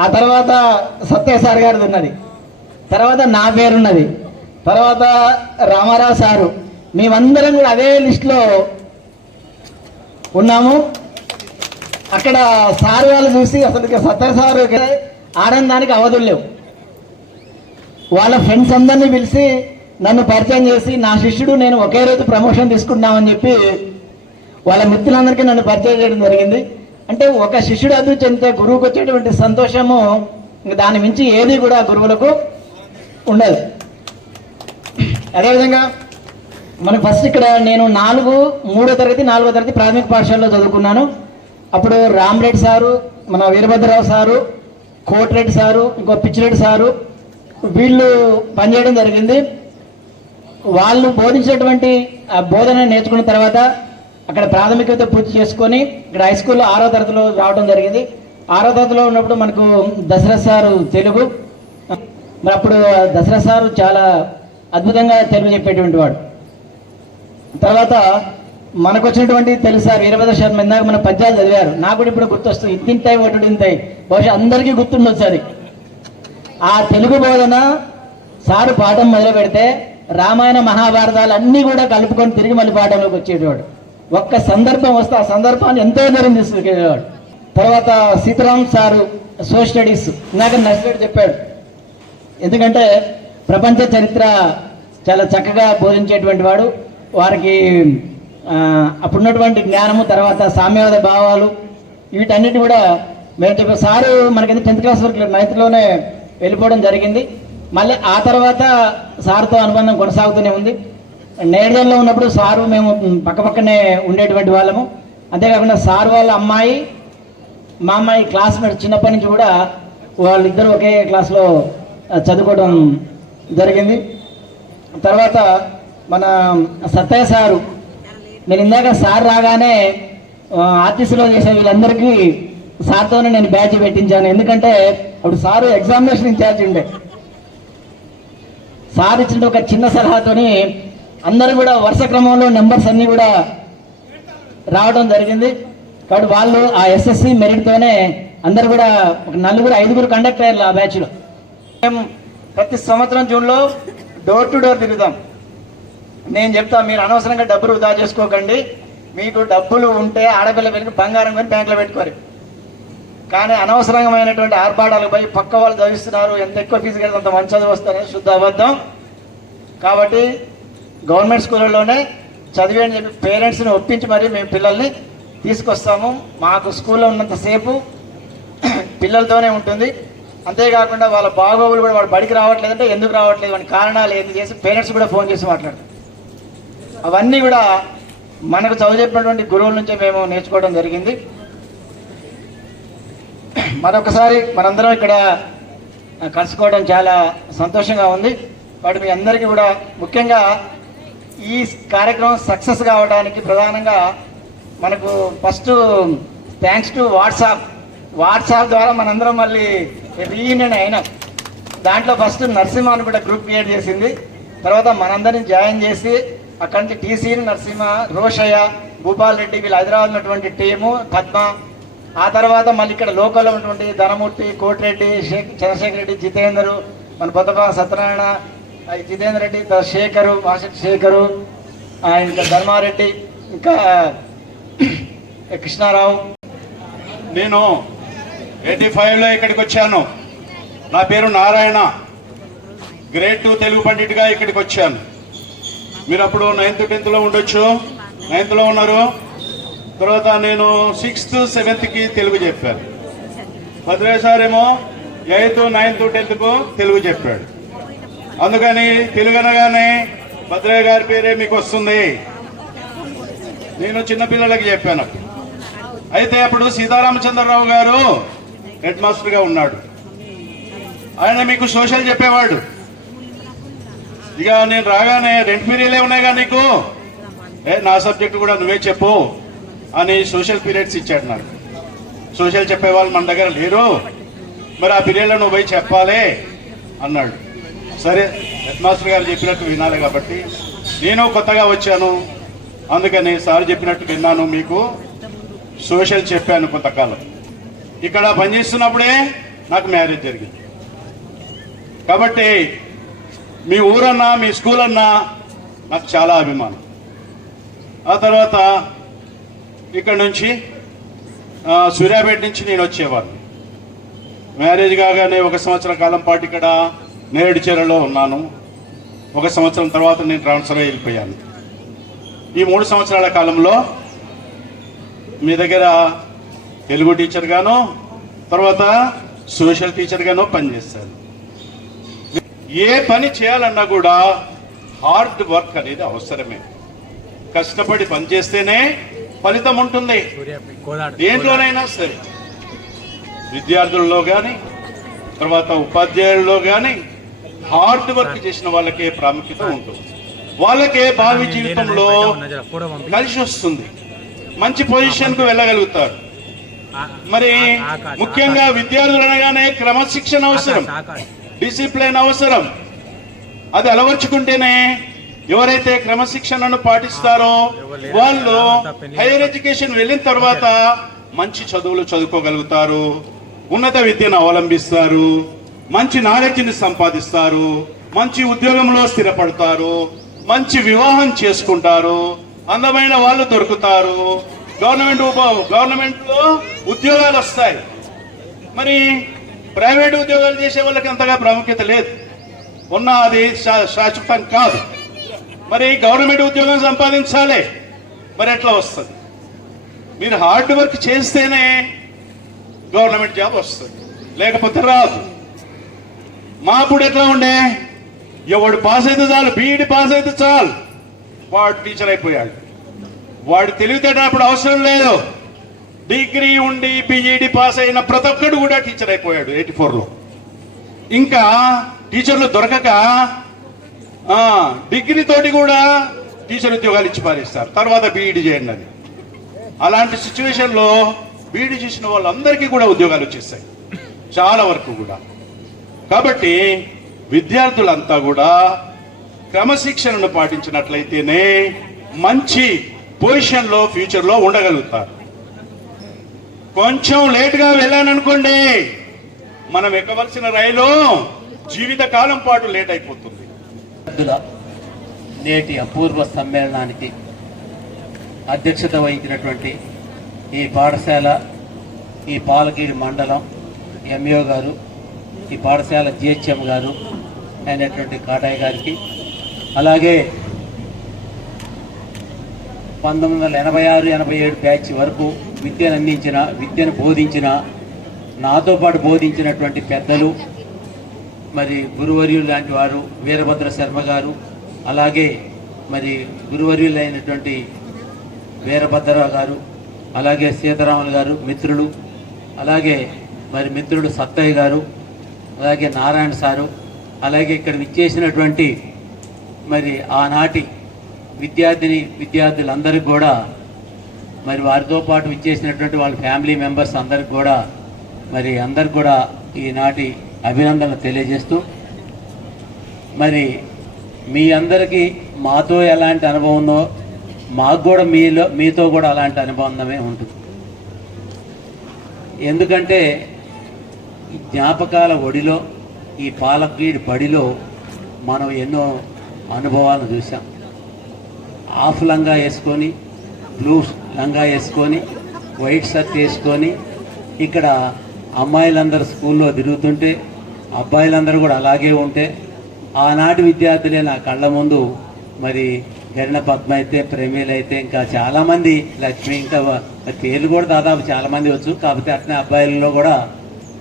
ఆ తర్వాత సత్య సార్ గారిది ఉన్నది, తర్వాత నా పేరున్నది, తర్వాత రామారావు సారు, మేమందరం కూడా అదే లిస్టులో ఉన్నాము. అక్కడ సార్ వాళ్ళు చూసి అసలు సత్య సారు ఆనందానికి అవధులు లేవు. వాళ్ళ ఫ్రెండ్స్ అందరినీ పిలిచి నన్ను పరిచయం చేసి నా శిష్యుడు నేను ఒకే రోజు ప్రమోషన్ తీసుకున్నామని చెప్పి వాళ్ళ మిత్రులందరికీ నన్ను పరిచయం చేయడం జరిగింది. అంటే ఒక శిష్యుడు అభివృద్ధి చెందితే గురువుకు వచ్చేటువంటి సంతోషము ఇంకా దాని మించి ఏది కూడా గురువులకు ఉండదు. అదేవిధంగా మనకు ఫస్ట్ ఇక్కడ నేను 3వ తరగతి 4వ తరగతి ప్రాథమిక పాఠశాలలో చదువుకున్నాను. అప్పుడు రామరెడ్డి సారు, మన వీరభద్రరావు సారు, కోటిరెడ్డి సారు, ఇంకో పిచ్చిరెడ్డి సారు వీళ్ళు పనిచేయడం జరిగింది. వాళ్ళు బోధించినటువంటి ఆ బోధన నేర్చుకున్న తర్వాత అక్కడ ప్రాథమికత పూర్తి చేసుకొని ఇక్కడ హై స్కూల్లో 6వ తరగతిలో రావడం జరిగింది. 6వ తరగతిలో ఉన్నప్పుడు మనకు దశరథ్ సారు తెలుగు, మరి అప్పుడు దశరథ్ సారు చాలా అద్భుతంగా తెలుగు చెప్పేటువంటి వాడు. తర్వాత మనకు వచ్చినటువంటి తెలుగు సార్ వీరభద్ర శర్మ ఇందాక మన పద్యాలు చదివారు, నాకు కూడా ఇప్పుడు గుర్తొస్తుంది. ఇంతింతాయి ఒడ్డు ఇంతాయి, బహుశా అందరికీ గుర్తుండొచ్చు అది. ఆ తెలుగు బోధన సారు పాఠం మొదలు పెడితే రామాయణ మహాభారతాలు అన్నీ కూడా కలుపుకొని తిరిగి మళ్ళీ పాఠంలోకి వచ్చేటవాడు. ఒక్క సందర్భం వస్తే ఆ సందర్భాన్ని ఎంతో దూరం తీసుకెళ్ళేవాడు. తర్వాత సీతారాం సారు సోషల్ స్టడీస్ ఇందాక నర్సిరెడ్డి చెప్పాడు. ఎందుకంటే ప్రపంచ చరిత్ర చాలా చక్కగా బోధించేటువంటి వాడు. వారికి అప్పుడున్నటువంటి జ్ఞానము, తర్వాత సామ్యవాద భావాలు వీటన్నిటి కూడా మేము చెప్పే సారు మనకైతే 10th క్లాస్ వరకు 9thలోనే వెళ్ళిపోవడం జరిగింది. మళ్ళీ ఆ తర్వాత సార్తో అనుబంధం కొనసాగుతూనే ఉంది. నేర్దల్లో ఉన్నప్పుడు సారు మేము పక్కపక్కనే ఉండేటువంటి వాళ్ళము. అంతేకాకుండా సార్ వాళ్ళ అమ్మాయి మా అమ్మాయి క్లాస్మేట్ చిన్నప్పటి నుంచి కూడా వాళ్ళిద్దరూ ఒకే క్లాస్లో చదువుకోవడం జరిగింది. తర్వాత మన సత్తయ్య సారు, నేను ఇందాక సార్ రాగానే ఆర్టీసీలో చేసే వీళ్ళందరికీ సార్తోనే నేను బ్యాచ్ పెట్టించాను. ఎందుకంటే అప్పుడు సారు ఎగ్జామినేషన్ ఇన్ఛార్జ్ ఉండే. సార్ ఇచ్చిన ఒక చిన్న సలహాతోని అందరూ కూడా వరుస క్రమంలో నెంబర్స్ అన్నీ కూడా రావడం జరిగింది. కాబట్టి వాళ్ళు ఆ ఎస్ఎస్సి మెరిట్తోనే అందరు కూడా ఒక 4-5 కండక్ట్ అయ్యారు ఆ బ్యాచ్లో. మేము ప్రతి సంవత్సరం జూన్లో డోర్ టు డోర్ తిరుగుతాం. నేను చెప్తా, మీరు అనవసరంగా డబ్బులు వృధా చేసుకోకండి. మీకు డబ్బులు ఉంటే ఆడపిల్ల పెళ్ళికి బంగారం కొని బ్యాంకులో పెట్టుకోరు. కానీ అనవసరమైనటువంటి ఆర్భాటాలు పోయి పక్క వాళ్ళు చదివిస్తున్నారు, ఎంత ఎక్కువ ఫీజు కడితే అంత మంచి చదువు వస్తారని శుద్ధ అబద్ధం. కాబట్టి గవర్నమెంట్ స్కూళ్ళలోనే చదివి అని చెప్పి పేరెంట్స్ని ఒప్పించి మరీ మేము పిల్లల్ని తీసుకొస్తాము. మాకు స్కూల్లో ఉన్నంతసేపు పిల్లలతోనే ఉంటుంది. అంతేకాకుండా వాళ్ళ బాగోగులు కూడా వాడు బడికి రావట్లేదంటే ఎందుకు రావట్లేదు అని కారణాలు ఏంది చేసి పేరెంట్స్ కూడా ఫోన్ చేసి మాట్లాడతారు. అవన్నీ కూడా మనకు చదువు చెప్పినటువంటి గురువుల నుంచే మేము నేర్చుకోవడం జరిగింది. మరొకసారి మనందరం ఇక్కడ కలుసుకోవడం చాలా సంతోషంగా ఉంది. వాటి మీ అందరికీ కూడా ముఖ్యంగా ఈ కార్యక్రమం సక్సెస్ కావడానికి ప్రధానంగా మనకు ఫస్ట్ థ్యాంక్స్ టు వాట్సాప్ ద్వారా మనందరం మళ్ళీ రీయూనియన్ అయినాం. దాంట్లో ఫస్ట్ నరసింహ అని కూడా గ్రూప్ క్రియేట్ చేసింది. తర్వాత మనందరిని జాయిన్ చేసి అక్కడి నుంచి టీసీ నరసింహ, రోషయ్య, భూపాల్ రెడ్డి వీళ్ళు హైదరాబాద్ ఉన్నటువంటి టీము, పద్మ. ఆ తర్వాత మళ్ళీ ఇక్కడ లోకల్లో ఉన్నటువంటి ధనమూర్తి, కోటిరెడ్డి, చంద్రశేఖర్ రెడ్డి, జితేందర్, మన పొద్దపా సత్యనారాయణ, జితేందర్ రెడ్డి, శేఖరు, మాసటి శేఖరు, ఇంకా ధర్మారెడ్డి, ఇంకా కృష్ణారావు. నేను 85లో ఇక్కడికి వచ్చాను. నా పేరు నారాయణ. గ్రేడ్ 2 తెలుగు పండిట్గా ఇక్కడికి వచ్చాను. మీరు అప్పుడు 9th 10thలో ఉండొచ్చు, 9thలో ఉన్నారు. తర్వాత నేను 6th 7thకి తెలుగు చెప్పాను. భద్రయ్య సార్ ఏమో 8th 9th 10thకు తెలుగు చెప్పాడు. అందుకని తెలుగు అనగానే భద్రయ్య గారి పేరే మీకు వస్తుంది. నేను చిన్నపిల్లలకి చెప్పాను. అయితే అప్పుడు సీతారామచంద్రరావు గారు హెడ్ మాస్టర్గా ఉన్నాడు. ఆయన మీకు సోషల్ చెప్పేవాడు. ఇక నేను రాగానే 2 పీరియడ్లే ఉన్నాయిగా నీకు, నా సబ్జెక్టు కూడా నువ్వే చెప్పు అని సోషల్ పీరియడ్స్ ఇచ్చాడు నాకు. సోషల్ చెప్పేవాళ్ళు మన దగ్గర లేరు, మరి ఆ పీరియడ్లో నువ్వు పోయి చెప్పాలి అన్నాడు. సరే హెడ్ మాస్టర్ గారు చెప్పినట్టు వినాలి కాబట్టి నేను కొత్తగా వచ్చాను, అందుకని సార్ చెప్పినట్టు విన్నాను, మీకు సోషల్ చెప్పాను కొంతకాలం. ఇక్కడ పనిచేస్తున్నప్పుడే నాకు మ్యారేజ్ జరిగింది. కాబట్టి మీ ఊరన్నా మీ స్కూల్ అన్నా నాకు చాలా అభిమానం. ఆ తర్వాత ఇక్కడ నుంచి సూర్యాపేట నుంచి నేను వచ్చేవాడిని. మ్యారేజ్ కాగానే 1 సంవత్సర కాలం పాటు ఇక్కడ నేరేడుచెరలో ఉన్నాను. 1 సంవత్సరం తర్వాత నేను ట్రాన్స్ఫర్ అయ్యి వెళ్ళిపోయాను. ఈ 3 సంవత్సరాల కాలంలో మీ దగ్గర తెలుగు టీచర్గాను, తర్వాత సోషల్ టీచర్గాను పనిచేస్తాను. ఏ పని చేయాలన్నా కూడా హార్డ్ వర్క్ అనేది అవసరమే. కష్టపడి పనిచేస్తేనే ఫలితం ఉంటుంది. దేంట్లోనైనా సరే, విద్యార్థుల్లో కానీ తర్వాత ఉపాధ్యాయుల్లో కానీ హార్డ్ వర్క్ చేసిన వాళ్ళకే ప్రాముఖ్యత ఉంటుంది. వాళ్ళకే భావి జీవితంలో కలిసి వస్తుంది, మంచి పొజిషన్కు వెళ్ళగలుగుతారు. మరి ముఖ్యంగా విద్యార్థులు అనగానే క్రమశిక్షణ అవసరం, డిసిప్లిన్ అవసరం. అది అలవర్చుకుంటేనే ఎవరైతే క్రమశిక్షణను పాటిస్తారో వాళ్ళు హైయర్ ఎడ్యుకేషన్ వెళ్ళిన తర్వాత మంచి చదువులు చదువుకోగలుగుతారు, ఉన్నత విద్యను అవలంబిస్తారు, మంచి నాలెడ్జ్ని సంపాదిస్తారు, మంచి ఉద్యోగంలో స్థిరపడతారు, మంచి వివాహం చేసుకుంటారు, అందమైన వాళ్ళు దొరుకుతారు, గవర్నమెంట్ లో ఉద్యోగాలు వస్తాయి. మరి ప్రైవేట్ ఉద్యోగాలు చేసే వాళ్ళకి అంతగా ప్రాముఖ్యత లేదు, ఉన్న అది శాశ్వతం కాదు. మరి గవర్నమెంట్ ఉద్యోగం సంపాదించాలి, మరి ఎట్లా వస్తుంది? మీరు హార్డ్ వర్క్ చేస్తేనే గవర్నమెంట్ జాబ్ వస్తుంది, లేకపోతే రాదు. మా అప్పుడు ఎట్లా ఉండే, ఎవడు పాస్ అయితే చాలు, బీఈడి పాస్ అయితే చాలు, వాడు టీచర్ అయిపోయాడు. వాడు తెలివితేట అప్పుడు అవసరం లేదు. డిగ్రీ ఉండి పిహెచ్డి పాస్ అయిన ప్రతి ఒక్కడు కూడా టీచర్ అయిపోయాడు 84లో. ఇంకా టీచర్లు దొరకక డిగ్రీ తోటి కూడా టీచర్ ఉద్యోగాలు ఇచ్చి పారేస్తారు, తర్వాత బీఈడి చేయండి అని. అలాంటి సిచ్యువేషన్లో బీఈడి చేసిన వాళ్ళందరికీ కూడా ఉద్యోగాలు వచ్చేస్తాయి, చాలా వరకు కూడా. కాబట్టి విద్యార్థులంతా కూడా క్రమశిక్షణను పాటించినట్లయితేనే మంచి పొజిషన్లో ఫ్యూచర్లో ఉండగలుగుతారు. కొంచెం లేటుగా వెళ్ళాననుకోండి, మనం ఎక్కవలసిన రైలు జీవితకాలం పాటు లేట్ అయిపోతుంది. నేటి అపూర్వ సమ్మేళనానికి అధ్యక్షత వహించినటువంటి ఈ పాఠశాల, ఈ పాలకీడు మండలం ఎంఈఓ గారు, ఈ పాఠశాల జిహెచ్ఎం గారు అయినటువంటి కాటాయ్ గారికి, అలాగే 1986-87 బ్యాచ్ వరకు విద్యను అందించిన, విద్యను బోధించిన నాతో పాటు బోధించినటువంటి పెద్దలు, మరి గురువర్యులు లాంటి వారు వీరభద్ర శర్మ గారు, అలాగే మరి గురువర్యులైనటువంటి వీరభద్రరావు గారు, అలాగే సీతారాములు గారు మిత్రులు, అలాగే మరి మిత్రుడు సత్తయ్య గారు, అలాగే నారాయణ సారు, అలాగే ఇక్కడ విచ్చేసినటువంటి మరి ఆనాటి విద్యార్థులందరికీ కూడా, మరి వారితో పాటు విచ్చేసినటువంటి వాళ్ళ ఫ్యామిలీ మెంబర్స్ అందరికి కూడా మరి అందరికి కూడా ఈనాటి అభినందనలు తెలియజేస్తూ, మరి మీ అందరికీ మాతో ఎలాంటి అనుభవం ఉందో మాకు కూడా మీతో కూడా అలాంటి అనుబంధమే ఉంటుంది. ఎందుకంటే ఈ జ్ఞాపకాల ఒడిలో, ఈ పాలకీడి బడిలో మనం ఎన్నో అనుభవాలు చూసాం. హాఫ్ లంగా వేసుకొని, బ్లూ లంగా వేసుకొని, వైట్ షర్ట్ వేసుకొని ఇక్కడ అమ్మాయిలందరూ స్కూల్లో తిరుగుతుంటే, అబ్బాయిలందరూ కూడా అలాగే ఉంటే, ఆనాటి విద్యార్థులే నా కళ్ళ ముందు మరి గరిణ పద్మ అయితే, ప్రేమీలు అయితే, ఇంకా చాలామంది, లక్ష్మి, ఇంకా పేర్లు కూడా దాదాపు చాలామంది వచ్చు. కాకపోతే అట్నే అబ్బాయిలలో కూడా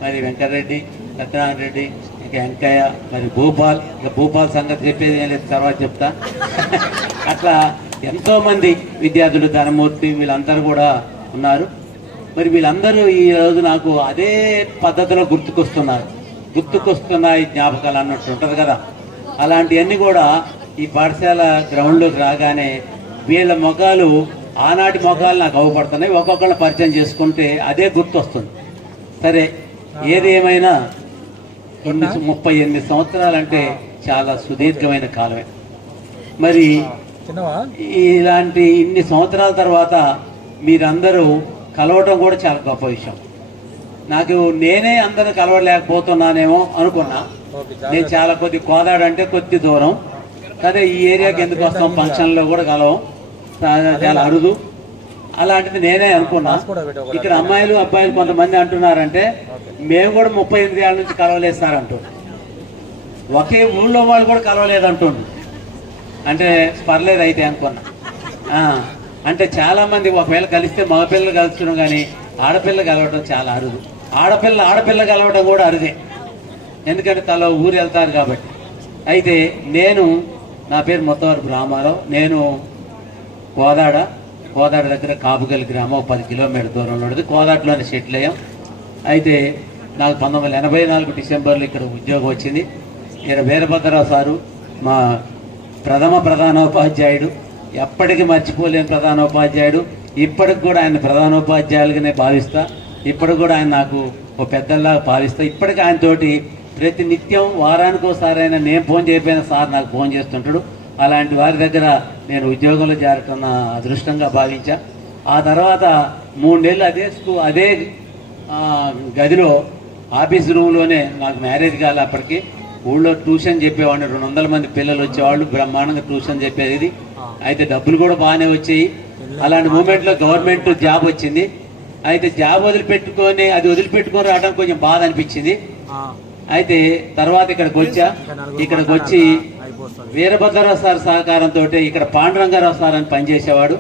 మరి వెంకటరెడ్డి, సత్యనారాయణ రెడ్డి, ఇంకా వెంకయ్య, మరి భూపాల్, ఇంకా భూపాల్ సంగతి చెప్పేది ఏం లేదు, తర్వాత చెప్తా. అట్లా ఎంతోమంది విద్యార్థులు, ధనమూర్తి, వీళ్ళందరూ కూడా ఉన్నారు. మరి వీళ్ళందరూ ఈరోజు నాకు అదే పద్ధతిలో గుర్తుకొస్తున్నాయి జ్ఞాపకాలు అన్నట్టు ఉంటుంది కదా. అలాంటివన్నీ కూడా ఈ పాఠశాల గ్రౌండ్లోకి రాగానే వీళ్ళ ముఖాలు, ఆనాటి ముఖాలు నాకు అవపడుతున్నాయి. ఒక్కొక్కళ్ళు పరిచయం చేసుకుంటే అదే గుర్తొస్తుంది. సరే, ఏది ఏమైనా 38 సంవత్సరాలంటే చాలా సుదీర్ఘమైన కాలమే. మరి ఇలాంటి ఇన్ని సంవత్సరాల తర్వాత మీరందరూ కలవటం కూడా చాలా గొప్ప విషయం. నాకు నేనే అందరూ కలవలేకపోతున్నానేమో అనుకున్నా. నేను చాలా కోదాడు అంటే కొద్ది దూరం కదా, ఈ ఏరియాకి ఎందుకు వస్తాం, ఫంక్షన్లో కూడా కలవం, చాలా అరుదు. అలాంటిది నేనే అనుకున్నా. ఇక్కడ అమ్మాయిలు అబ్బాయిలు కొంతమంది అంటున్నారంటే మేము కూడా 38 ఏళ్ళ నుంచి కలవలేదు సార్ అంటున్నారు. ఒకే ఊళ్ళో వాళ్ళు కూడా కలవలేదు అంటుండ్రు. అంటే పర్లేదు అయితే అనుకున్నా. అంటే చాలామంది ఒకవేళ కలిస్తే మగపిల్లలు కలుస్తున్నాం, కానీ ఆడపిల్ల కలవడం చాలా అరుదు. ఆడపిల్ల కలవడం కూడా అరుదే, ఎందుకంటే తల ఊరు వెళ్తారు కాబట్టి. అయితే నా పేరు మొత్తవరపు రామారావు. నేను కోదాడ దగ్గర కాపుగల్లి గ్రామం 10 కిలోమీటర్ దూరంలో ఉంటుంది. కోదాడలోనే సెటిల్ అయ్యాం. అయితే నాకు 1984 డిసెంబర్లో ఇక్కడ ఉద్యోగం వచ్చింది. ఈయన వీరభద్రరావు సారు మా ప్రధానోపాధ్యాయుడు, ఎప్పటికీ మర్చిపోలేని ప్రధానోపాధ్యాయుడు. ఇప్పటికి కూడా ఆయన ప్రధానోపాధ్యాయులుగానే భావిస్తా. ఇప్పటికి కూడా ఆయన నాకు ఒక పెద్దల్లాగా భావిస్తా. ఇప్పటికీ ఆయనతోటి ప్రతి నిత్యం వారానికి ఒకసారి అయినా నేను ఫోన్ చేయకపోయినా సార్ నాకు ఫోన్ చేస్తుంటాడు. అలాంటి వారి దగ్గర నేను ఉద్యోగంలో చేరుతున్న అదృష్టంగా భావించా. ఆ తర్వాత 3 నెలలు అదే గదిలో ఆఫీస్ రూమ్లోనే, నాకు మ్యారేజ్ కాలే అప్పటికి, ఊళ్ళో ట్యూషన్ చెప్పేవాడిని. 200 మంది పిల్లలు వచ్చేవాళ్ళు, బ్రహ్మాండంగా ట్యూషన్ చెప్పేది. అయితే డబ్బులు కూడా బాగానే వచ్చాయి. అలాంటి మూమెంట్లో గవర్నమెంట్ జాబ్ వచ్చింది. అయితే జాబ్ వదిలిపెట్టుకొని రావడం కొంచెం బాధ అనిపించింది. అయితే తర్వాత ఇక్కడికి వచ్చి వీరభద్రరావు సార్ సహకారంతో ఇక్కడ పాండురంగారావు సార్ అని పనిచేసేవాడు.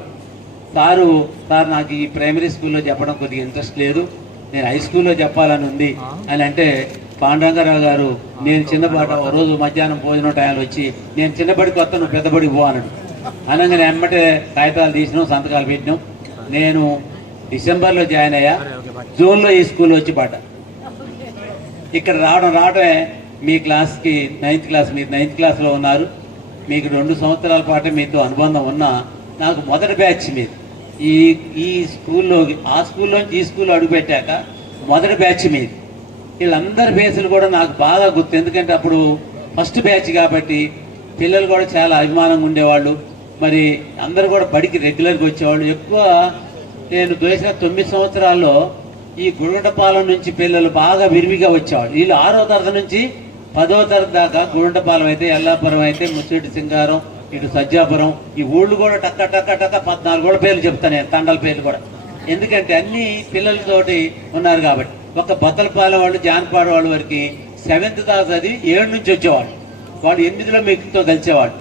సార్ నాకు ఈ ప్రైమరీ స్కూల్లో చెప్పడం కొద్దిగా ఇంట్రెస్ట్ లేదు, నేను హై స్కూల్లో చెప్పాలని ఉంది అని అంటే, పాండురంగారావు గారు నేను చిన్నపాట ఓ రోజు మధ్యాహ్నం భోజనం టైంలో వచ్చి, నేను చిన్నబడికి వస్తా, నువ్వు పెద్దబడికి పో అన్నాడు. అనగానే వెంబటే కాగితాలు తీసినాం, సంతకాలు పెట్టినాం. నేను డిసెంబర్లో జాయిన్ అయ్యా. జూన్లో ఈ స్కూల్లో వచ్చి పాట ఇక్కడ రావడమే మీ క్లాస్కి 9th క్లాస్, మీరు 9th క్లాస్లో ఉన్నారు. మీకు 2 సంవత్సరాల పాటు మీతో అనుబంధం ఉన్నా, నాకు మొదటి బ్యాచ్ మీద ఈ స్కూల్లో, ఆ స్కూల్లోంచి ఈ స్కూల్లో అడుగుపెట్టాక మొదటి బ్యాచ్ మీద వీళ్ళందరి ఫేసులు కూడా నాకు బాగా గుర్తు. ఎందుకంటే అప్పుడు ఫస్ట్ బ్యాచ్ కాబట్టి పిల్లలు కూడా చాలా అభిమానంగా ఉండేవాళ్ళు. మరి అందరూ కూడా బడికి రెగ్యులర్గా వచ్చేవాళ్ళు. ఎక్కువ నేను దోసిన 9 సంవత్సరాల్లో ఈ గురుంటపాలెం నుంచి పిల్లలు బాగా విరివిగా వచ్చేవాళ్ళు. వీళ్ళు 6వ తరగతి నుంచి 10వ తరగతి దాకా గురుంటపాలెం అయితే, ఎల్లాపురం అయితే, ముచ్చటి సింగారం, ఇటు సజ్జాపురం, ఈ ఊళ్ళు కూడా టక్క 14 పేర్లు చెప్తాను, తండల పేర్లు కూడా. ఎందుకంటే అన్ని పిల్లలతోటి ఉన్నారు కాబట్టి. ఒక బత్తలపాలెం వాళ్ళు, జానపాడు వాళ్ళ వరకు 7th దాకా చదివి 7 నుంచి వచ్చేవాళ్ళు. వాడు 8లో మీతో కలిసేవాడు.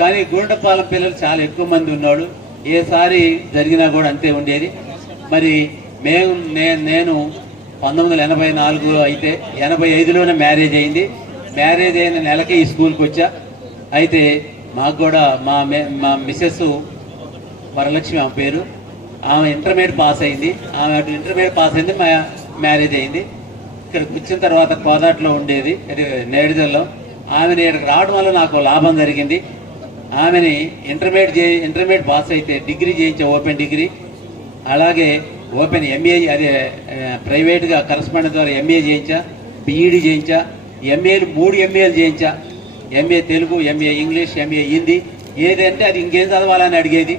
కానీ గురుంటపాలెం పిల్లలు చాలా ఎక్కువ మంది ఉన్నాడు. ఏసారి జరిగినా కూడా అంతే ఉండేది. మరి నేను 1984 అయితే 85లోనే మ్యారేజ్ అయింది. మ్యారేజ్ అయిన నెలకే ఈ స్కూల్కి వచ్చా. అయితే మాకు కూడా మా మిస్సెస్ వరలక్ష్మి ఆమె పేరు, ఆమె ఇంటర్మీడియట్ పాస్ అయింది. ఆమె ఇంటర్మీడియట్ పాస్ అయింది, మ్యారేజ్ అయింది. ఇక్కడికి వచ్చిన తర్వాత కోదాట్లో ఉండేది, నేడుదల్లో. ఆమెని ఇక్కడికి రావడం వల్ల నాకు లాభం జరిగింది. ఆమెని ఇంటర్మీడియట్ పాస్ అయితే డిగ్రీ చేయించా, ఓపెన్ డిగ్రీ. అలాగే ఓపెన్ ఎంఏ, అదే ప్రైవేట్గా కరస్పాండెన్స్ ద్వారా ఎంఏ చేయించా, బీఈడి చేయించా, ఎంఏలు 3 ఎంఏలు చేయించా. MA Telugu, MA English, MA Hindi. ఏదంటే అది ఇంకేం చదవాలని అడిగేది,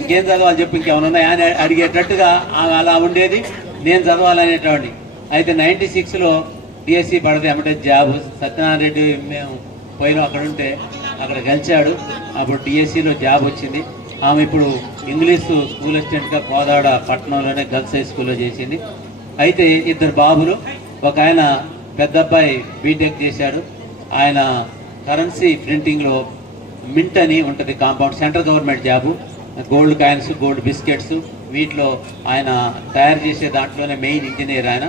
ఇంకేం చదవాలి చెప్పి ఇంకేమైనా ఉన్నాయా అని అడిగేటట్టుగా ఆమె అలా ఉండేది, నేను చదవాలనేటువంటి. అయితే 96లో డిఎస్సి పడితే ఎమ్మటే జాబ్. సత్యనారాయణ రెడ్డి మేము పోయినా అక్కడ ఉంటే అక్కడ గెలిచాడు. అప్పుడు డిఎస్సిలో జాబ్ వచ్చింది. ఆమె ఇప్పుడు ఇంగ్లీష్ స్కూల్ అసిస్టెంట్గా కోదాడ పట్టణంలోనే గర్ల్స్ హై స్కూల్లో చేసింది. అయితే 2 బాబులు. ఒక ఆయన పెద్ద అబ్బాయి బీటెక్ చేశాడు. ఆయన కరెన్సీ ప్రింటింగ్లో మింట్ అని ఉంటుంది compound, central government job. Gold coins, gold biscuits వీటిలో ఆయన తయారు చేసే దాంట్లోనే మెయిన్ ఇంజనీర్ ఆయన.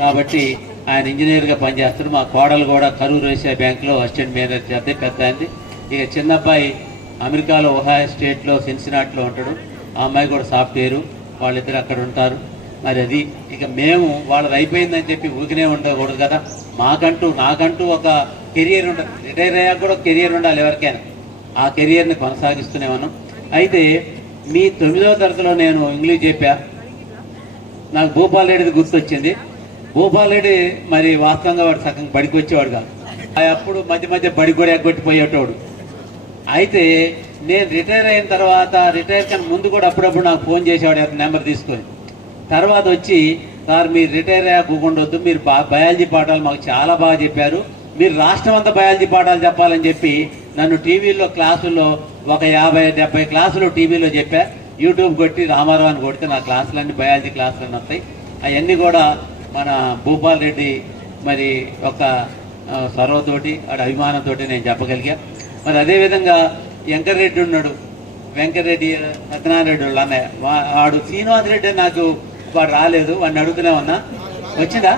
కాబట్టి ఆయన ఇంజనీర్గా పనిచేస్తాడు. మా కోడలు కూడా కరూర్ వైశ్య బ్యాంక్లో అసిస్టెంట్ మేనేజర్ చేస్తే పెద్ద అయింది. ఇక చిన్న అబ్బాయి అమెరికాలో ఒహాయో స్టేట్లో సిన్సినాట్లో ఉంటాడు. ఆ అమ్మాయి కూడా సాఫ్ట్వేరు. వాళ్ళిద్దరు అక్కడ ఉంటారు. మరి అది ఇక మేము వాళ్ళది అయిపోయిందని చెప్పి ఊరికనే ఉండకూడదు కదా. నాకంటూ ఒక కెరియర్ ఉంటుంది. రిటైర్ అయ్యాక కూడా కెరియర్ ఉండాలి ఎవరికైనా. ఆ కెరియర్ని కొనసాగిస్తూనే ఉన్నాం. అయితే మీ 9వ తరగతిలో నేను ఇంగ్లీష్ చెప్పా. నాకు భూపాల్ రెడ్డిది గుర్తొచ్చింది. భూపాల్ రెడ్డి మరి వాస్తవంగా వాడు సగం బడికి వచ్చేవాడు కాదు. అప్పుడు మధ్య బడి కూడా ఎగ్గొట్టిపోయేటోడు. అయితే నేను రిటైర్ అయిన తర్వాత, రిటైర్ కన్నా ముందు కూడా అప్పుడప్పుడు నాకు ఫోన్ చేసేవాడు అతను నెంబర్ తీసుకొని. తర్వాత వచ్చి, సార్ మీరు రిటైర్ అయ్యాకుండొద్దు, మీరు బయాలజీ పాఠాలు మాకు చాలా బాగా చెప్పారు, మీరు రాష్ట్రం అంతా బయాలజీ పాఠాలు చెప్పాలని చెప్పి నన్ను టీవీలో క్లాసుల్లో ఒక 50-70 క్లాసులు టీవీలో చెప్పా. యూట్యూబ్ కొట్టి రామారావు అని కొడితే నా క్లాసులన్నీ బయాలజీ క్లాసులన్నీ వస్తాయి. అవన్నీ కూడా మన భూపాల్ రెడ్డి మరి ఒక సర్వతోటి వాడి అభిమానంతో నేను చెప్పగలిగా. మరి అదేవిధంగా వెంకటరెడ్డి ఉన్నాడు, వెంకటరెడ్డి సత్యనారాయణ రెడ్డి వాళ్ళు అన్నయ్య. వాడు శ్రీనివాస్ రెడ్డి నాకు వాడు రాలేదు, వాడిని అడుగుతూనే ఉన్నా. వచ్చిందా?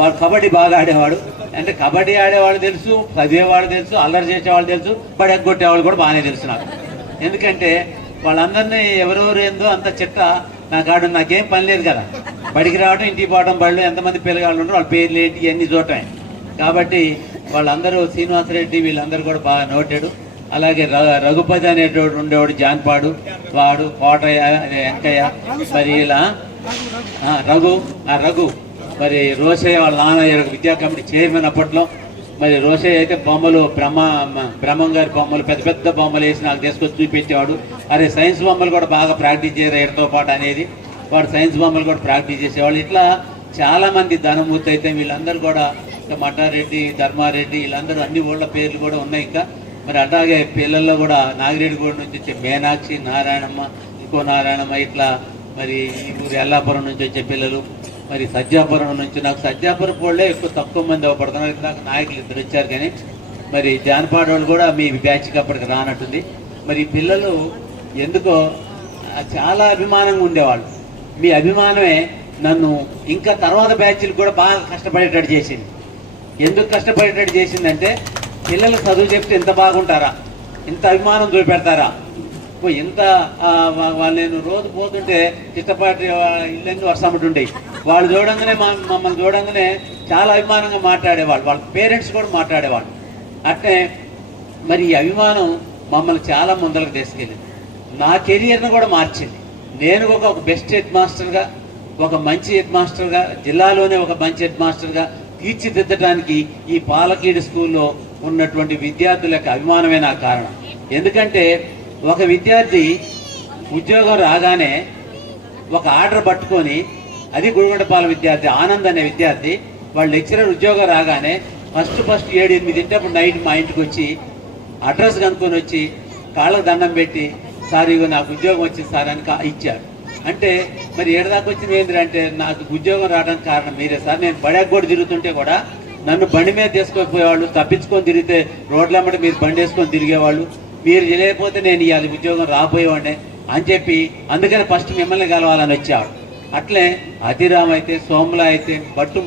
వాడు కబడ్డీ బాగా ఆడేవాడు. అంటే కబడ్డీ ఆడేవాడు తెలుసు, చదివేవాడు తెలుసు, అల్లరి చేసేవాళ్ళు తెలుసు, బడి ఎగ్గొట్టేవాళ్ళు కూడా బాగానే తెలుసు నాకు. ఎందుకంటే వాళ్ళందరినీ ఎవరెవరు ఏందో అంత చిట్ట నాకేం పని లేదు కదా. బడికి రావడం, ఇంటికి పోవడం, బడిలో ఎంతమంది పిల్లగాళ్ళు ఉంటారో వాళ్ళ పేర్లు ఏంటి ఇవన్నీ చూడటమే. కాబట్టి వాళ్ళందరూ శ్రీనివాసరెడ్డి వీళ్ళందరూ కూడా బాగా నోటాడు. అలాగే రఘుపతి అనేటోడు ఉండేవాడు, జాన్పాడు, వాడు కోటయ్య, వెంకయ్య, మరి ఇలా రఘు మరి రోషయ్య వాళ్ళ నాన్న విద్యా కమిటీ చైర్మన్ అప్పట్లో. మరి రోషయ్య అయితే బొమ్మలు బ్రహ్మం గారి బొమ్మలు పెద్ద పెద్ద బొమ్మలు వేసి నాకు తీసుకొచ్చి చూపించేవాడు. అరే సైన్స్ బొమ్మలు కూడా బాగా ప్రాక్టీస్ చేయరు ఎడతో పాటు అనేది. వాడు సైన్స్ బొమ్మలు కూడా ప్రాక్టీస్ చేసేవాళ్ళు. ఇట్లా చాలామంది ధనమూర్తి అయితే వీళ్ళందరూ కూడా, ఇంకా మఠారెడ్డి, ధర్మారెడ్డి, వీళ్ళందరూ అన్ని ఊళ్ళ పేర్లు కూడా ఉన్నాయి. ఇంకా మరి అలాగే పిల్లల్లో కూడా నాగిరెడ్డిగూడ నుంచి వచ్చే మీనాక్షి, నారాయణమ్మ, ఇంకో నారాయణమ్మ, ఇట్లా మరి ఊరు ఎల్లాపురం నుంచి వచ్చే పిల్లలు, మరి సజ్జాపురం నుంచి. నాకు సజ్జాపురం వాళ్ళే ఎక్కువ తక్కువ మంది అవపడుతున్నారు. నాకు నాయకులు 2 వచ్చారు. కానీ మరి జానపాడ వాళ్ళు కూడా మీ బ్యాచ్కి అప్పటికి రానట్టుంది. మరి పిల్లలు ఎందుకో చాలా అభిమానంగా ఉండేవాళ్ళు. మీ అభిమానమే నన్ను ఇంకా తర్వాత బ్యాచ్లకు కూడా బాగా కష్టపడేటట్టు చేసింది. ఎందుకు కష్టపడేటట్టు చేసిందంటే, పిల్లలు చదువు చెప్తే ఎంత బాగుంటారా, ఇంత అభిమానం చూపెడతారా. ఇంత నేను రోజు పోతుంటే చిత్తపాటి ఇల్లన్నీ వర్షమటి ఉండేవి. వాళ్ళు చూడంగానే మమ్మల్ని చూడంగానే చాలా అభిమానంగా మాట్లాడేవాళ్ళు. వాళ్ళ పేరెంట్స్ కూడా మాట్లాడేవాళ్ళు. అట్నే మరి ఈ అభిమానం మమ్మల్ని చాలా ముందరకు తీసుకెళ్ళింది. నా కెరియర్ను కూడా మార్చింది. నేను ఒక బెస్ట్ హెడ్ మాస్టర్గా, ఒక మంచి హెడ్ మాస్టర్గా, జిల్లాలోనే ఒక మంచి హెడ్ మాస్టర్గా తీర్చిదిద్దడానికి ఈ పాలకీడు స్కూల్లో ఉన్నటువంటి విద్యార్థుల యొక్క అభిమానమే నాకు కారణం. ఎందుకంటే ఒక విద్యార్థి ఉద్యోగం రాగానే ఒక ఆర్డర్ పట్టుకొని, అది గుడిగొండపాలెం విద్యార్థి ఆనంద్ అనే విద్యార్థి, వాళ్ళ లెక్చరర్ ఉద్యోగం రాగానే ఫస్ట్ 7-8 నైట్ మా ఇంటికి వచ్చి అడ్రస్ కనుక్కొని వచ్చి కాళ్ళకు దండం పెట్టి, సార్ ఇగో నాకు ఉద్యోగం వచ్చింది సార్ అని ఇచ్చాడు. అంటే మరి ఏడదాకా వచ్చింది ఏంటంటే, నాకు ఉద్యోగం రావడానికి కారణం మీరే సార్. నేను బడికి కూడా తిరుగుతుంటే కూడా నన్ను బండి మీద తీసుకొచ్చిపోయేవాళ్ళు, తప్పించుకొని తిరిగితే రోడ్లమ్మట మీరు బండి వేసుకొని తిరిగేవాళ్ళు. మీరు చేయలేకపోతే నేను ఇవాళ ఉద్యోగం రాబోయేవాడినే అని చెప్పి, అందుకని ఫస్ట్ మిమ్మల్ని కలవాలని వచ్చాడు. అట్లే అతిరామ్ అయితే, సోమల అయితే, బట్టు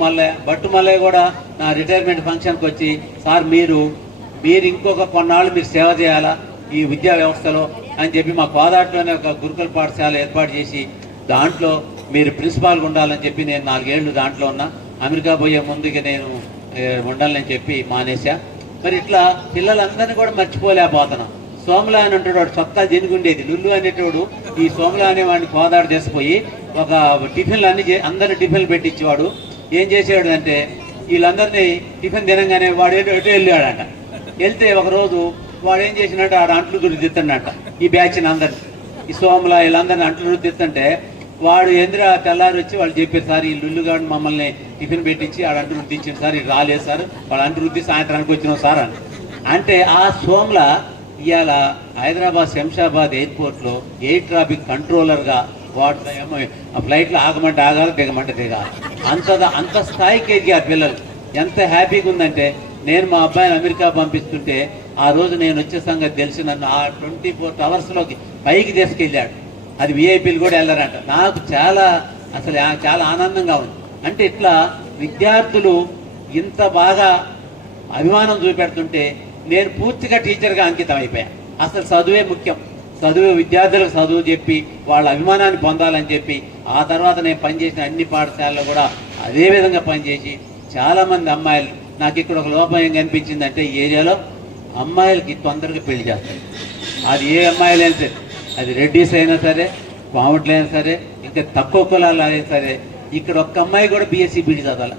మల్లయ్య కూడా నా రిటైర్మెంట్ ఫంక్షన్కి వచ్చి, సార్ మీరు ఇంకొక కొన్నాళ్ళు మీరు సేవ చేయాలా ఈ విద్యా వ్యవస్థలో అని చెప్పి మా కోదాట్లోనే ఒక గురుకుల పాఠశాల ఏర్పాటు చేసి దాంట్లో మీరు ప్రిన్సిపాల్గా ఉండాలని చెప్పి నేను 4 ఏళ్ళు దాంట్లో ఉన్నా. అమెరికా పోయే ముందుగా నేను ఉండాలని చెప్పి మానేశా. మరి ఇట్లా పిల్లలందరినీ కూడా మర్చిపోలేకపోతున్నాం. సోమలా అని ఉంటాడు, వాడు చొక్కా జినుగుండేది. లుల్లు అనేటోడు ఈ సోమలా అనేవాడిని కోదాడు చేసిపోయి ఒక టిఫిన్లు అందరినీ టిఫిన్లు పెట్టించేవాడు. ఏం చేసేవాడు అంటే వీళ్ళందరినీ టిఫిన్ తినంగానే వాడు ఎటు వెళ్ళాడంట. వెళ్తే ఒకరోజు వాడు ఏం చేసినట్టు ఆడ అంట్లు రుద్దిస్తాడంట ఈ బ్యాచ్ని అందరినీ. ఈ సోమలా వీళ్ళందరినీ అంట్లు రుద్దిస్తుంటే వాడు ఎందుకు తెల్లారి వచ్చి వాళ్ళు చెప్పారు, సార్ ఈ లుల్లుగాడు మమ్మల్ని టిఫిన్ పెట్టించి ఆడ అంటు రుద్దించారు సార్, ఇది రాలేదు సార్, వాళ్ళు అంటు రుద్ది సాయంత్రానికి వచ్చినాం సార్ అని. అంటే ఆ సోమలా ఇవాళ హైదరాబాద్ శంషాబాద్ ఎయిర్పోర్ట్లో ఎయిర్ ట్రాఫిక్ కంట్రోలర్గా వాడు ఫ్లైట్లో ఆగమంటే ఆగాలి, దిగమంటే దిగాలి. అంత స్థాయికి ఎదిగారు పిల్లలు. ఎంత హ్యాపీగా ఉందంటే నేను మా అబ్బాయిని అమెరికా పంపిస్తుంటే ఆ రోజు నేను వచ్చే సంగతి తెలిసి నన్ను ఆ 24 అవర్స్లోకి పైకి తీసుకెళ్ళాడు. అది విఐపీలు కూడా వెళ్ళారంట. నాకు చాలా ఆనందంగా ఉంది. అంటే ఇట్లా విద్యార్థులు ఇంత బాగా అభిమానం చూపెడుతుంటే నేను పూర్తిగా టీచర్గా అంకితం అయిపోయాను. అసలు చదువే ముఖ్యం. విద్యార్థులకు చదువు చెప్పి వాళ్ళ అభిమానాన్ని పొందాలని చెప్పి ఆ తర్వాత నేను పనిచేసిన అన్ని పాఠశాలలో కూడా అదే విధంగా పనిచేసి చాలామంది అమ్మాయిలు, నాకు ఇక్కడ ఒక లోపం ఏం కనిపించిందంటే ఈ ఏరియాలో అమ్మాయిలకి తొందరగా పెళ్లి చేస్తారు. అది ఏ అమ్మాయిలైనా సరే, అది రెడ్డిస్ అయినా సరే, కోమట్లు అయినా సరే, ఇంకా తక్కువ కులాలు అయినా సరే, ఇక్కడ ఒక్క అమ్మాయి కూడా బీఎస్సీ బీడీ చదవాలి.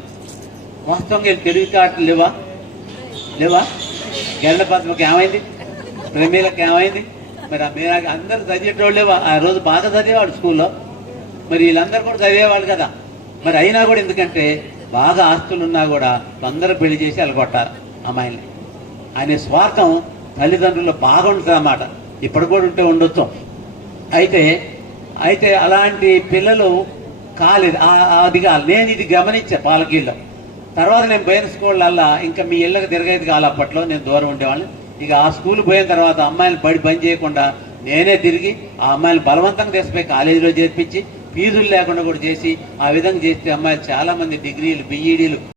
వాస్తవంగా తెలుగు కార్డులు లేవా? గెల్ల పద్మకి ఏమైంది, ప్రమీలకు ఏమైంది? మరి ఆ మీనాకి అందరూ చదివేటోళ్ళు లేవా? ఆ రోజు బాగా చదివేవాడు స్కూల్లో. మరి వీళ్ళందరూ కూడా చదివేవాళ్ళు కదా. మరి అయినా కూడా ఎందుకంటే బాగా ఆస్తులు ఉన్నా కూడా తొందర పెళ్లి చేసి అలగొట్టారు అమ్మాయిని అనే స్వార్థం తల్లిదండ్రుల్లో బాగా ఉంటుంది అన్నమాట. ఇప్పుడు కూడా ఉంటే ఉండొచ్చు. అయితే అలాంటి పిల్లలు కాలేదు. అది కాదు, నేను ఇది గమనించా పాలకీల్లో. తర్వాత నేను పోయిన స్కూళ్ళల్లా ఇంకా మీ ఇళ్ళకి తిరగేది కాదు. అప్పట్లో నేను దూరం ఉండేవాళ్ళని. ఇక ఆ స్కూల్ పోయిన తర్వాత అమ్మాయిలు పని చేయకుండా నేనే తిరిగి ఆ అమ్మాయిలు బలవంతంగా తీసుకుపోయి కాలేజీలో చేర్పించి ఫీజులు లేకుండా కూడా చేసి ఆ విధంగా చేస్తే అమ్మాయిలు చాలామంది డిగ్రీలు, బిఈడీలు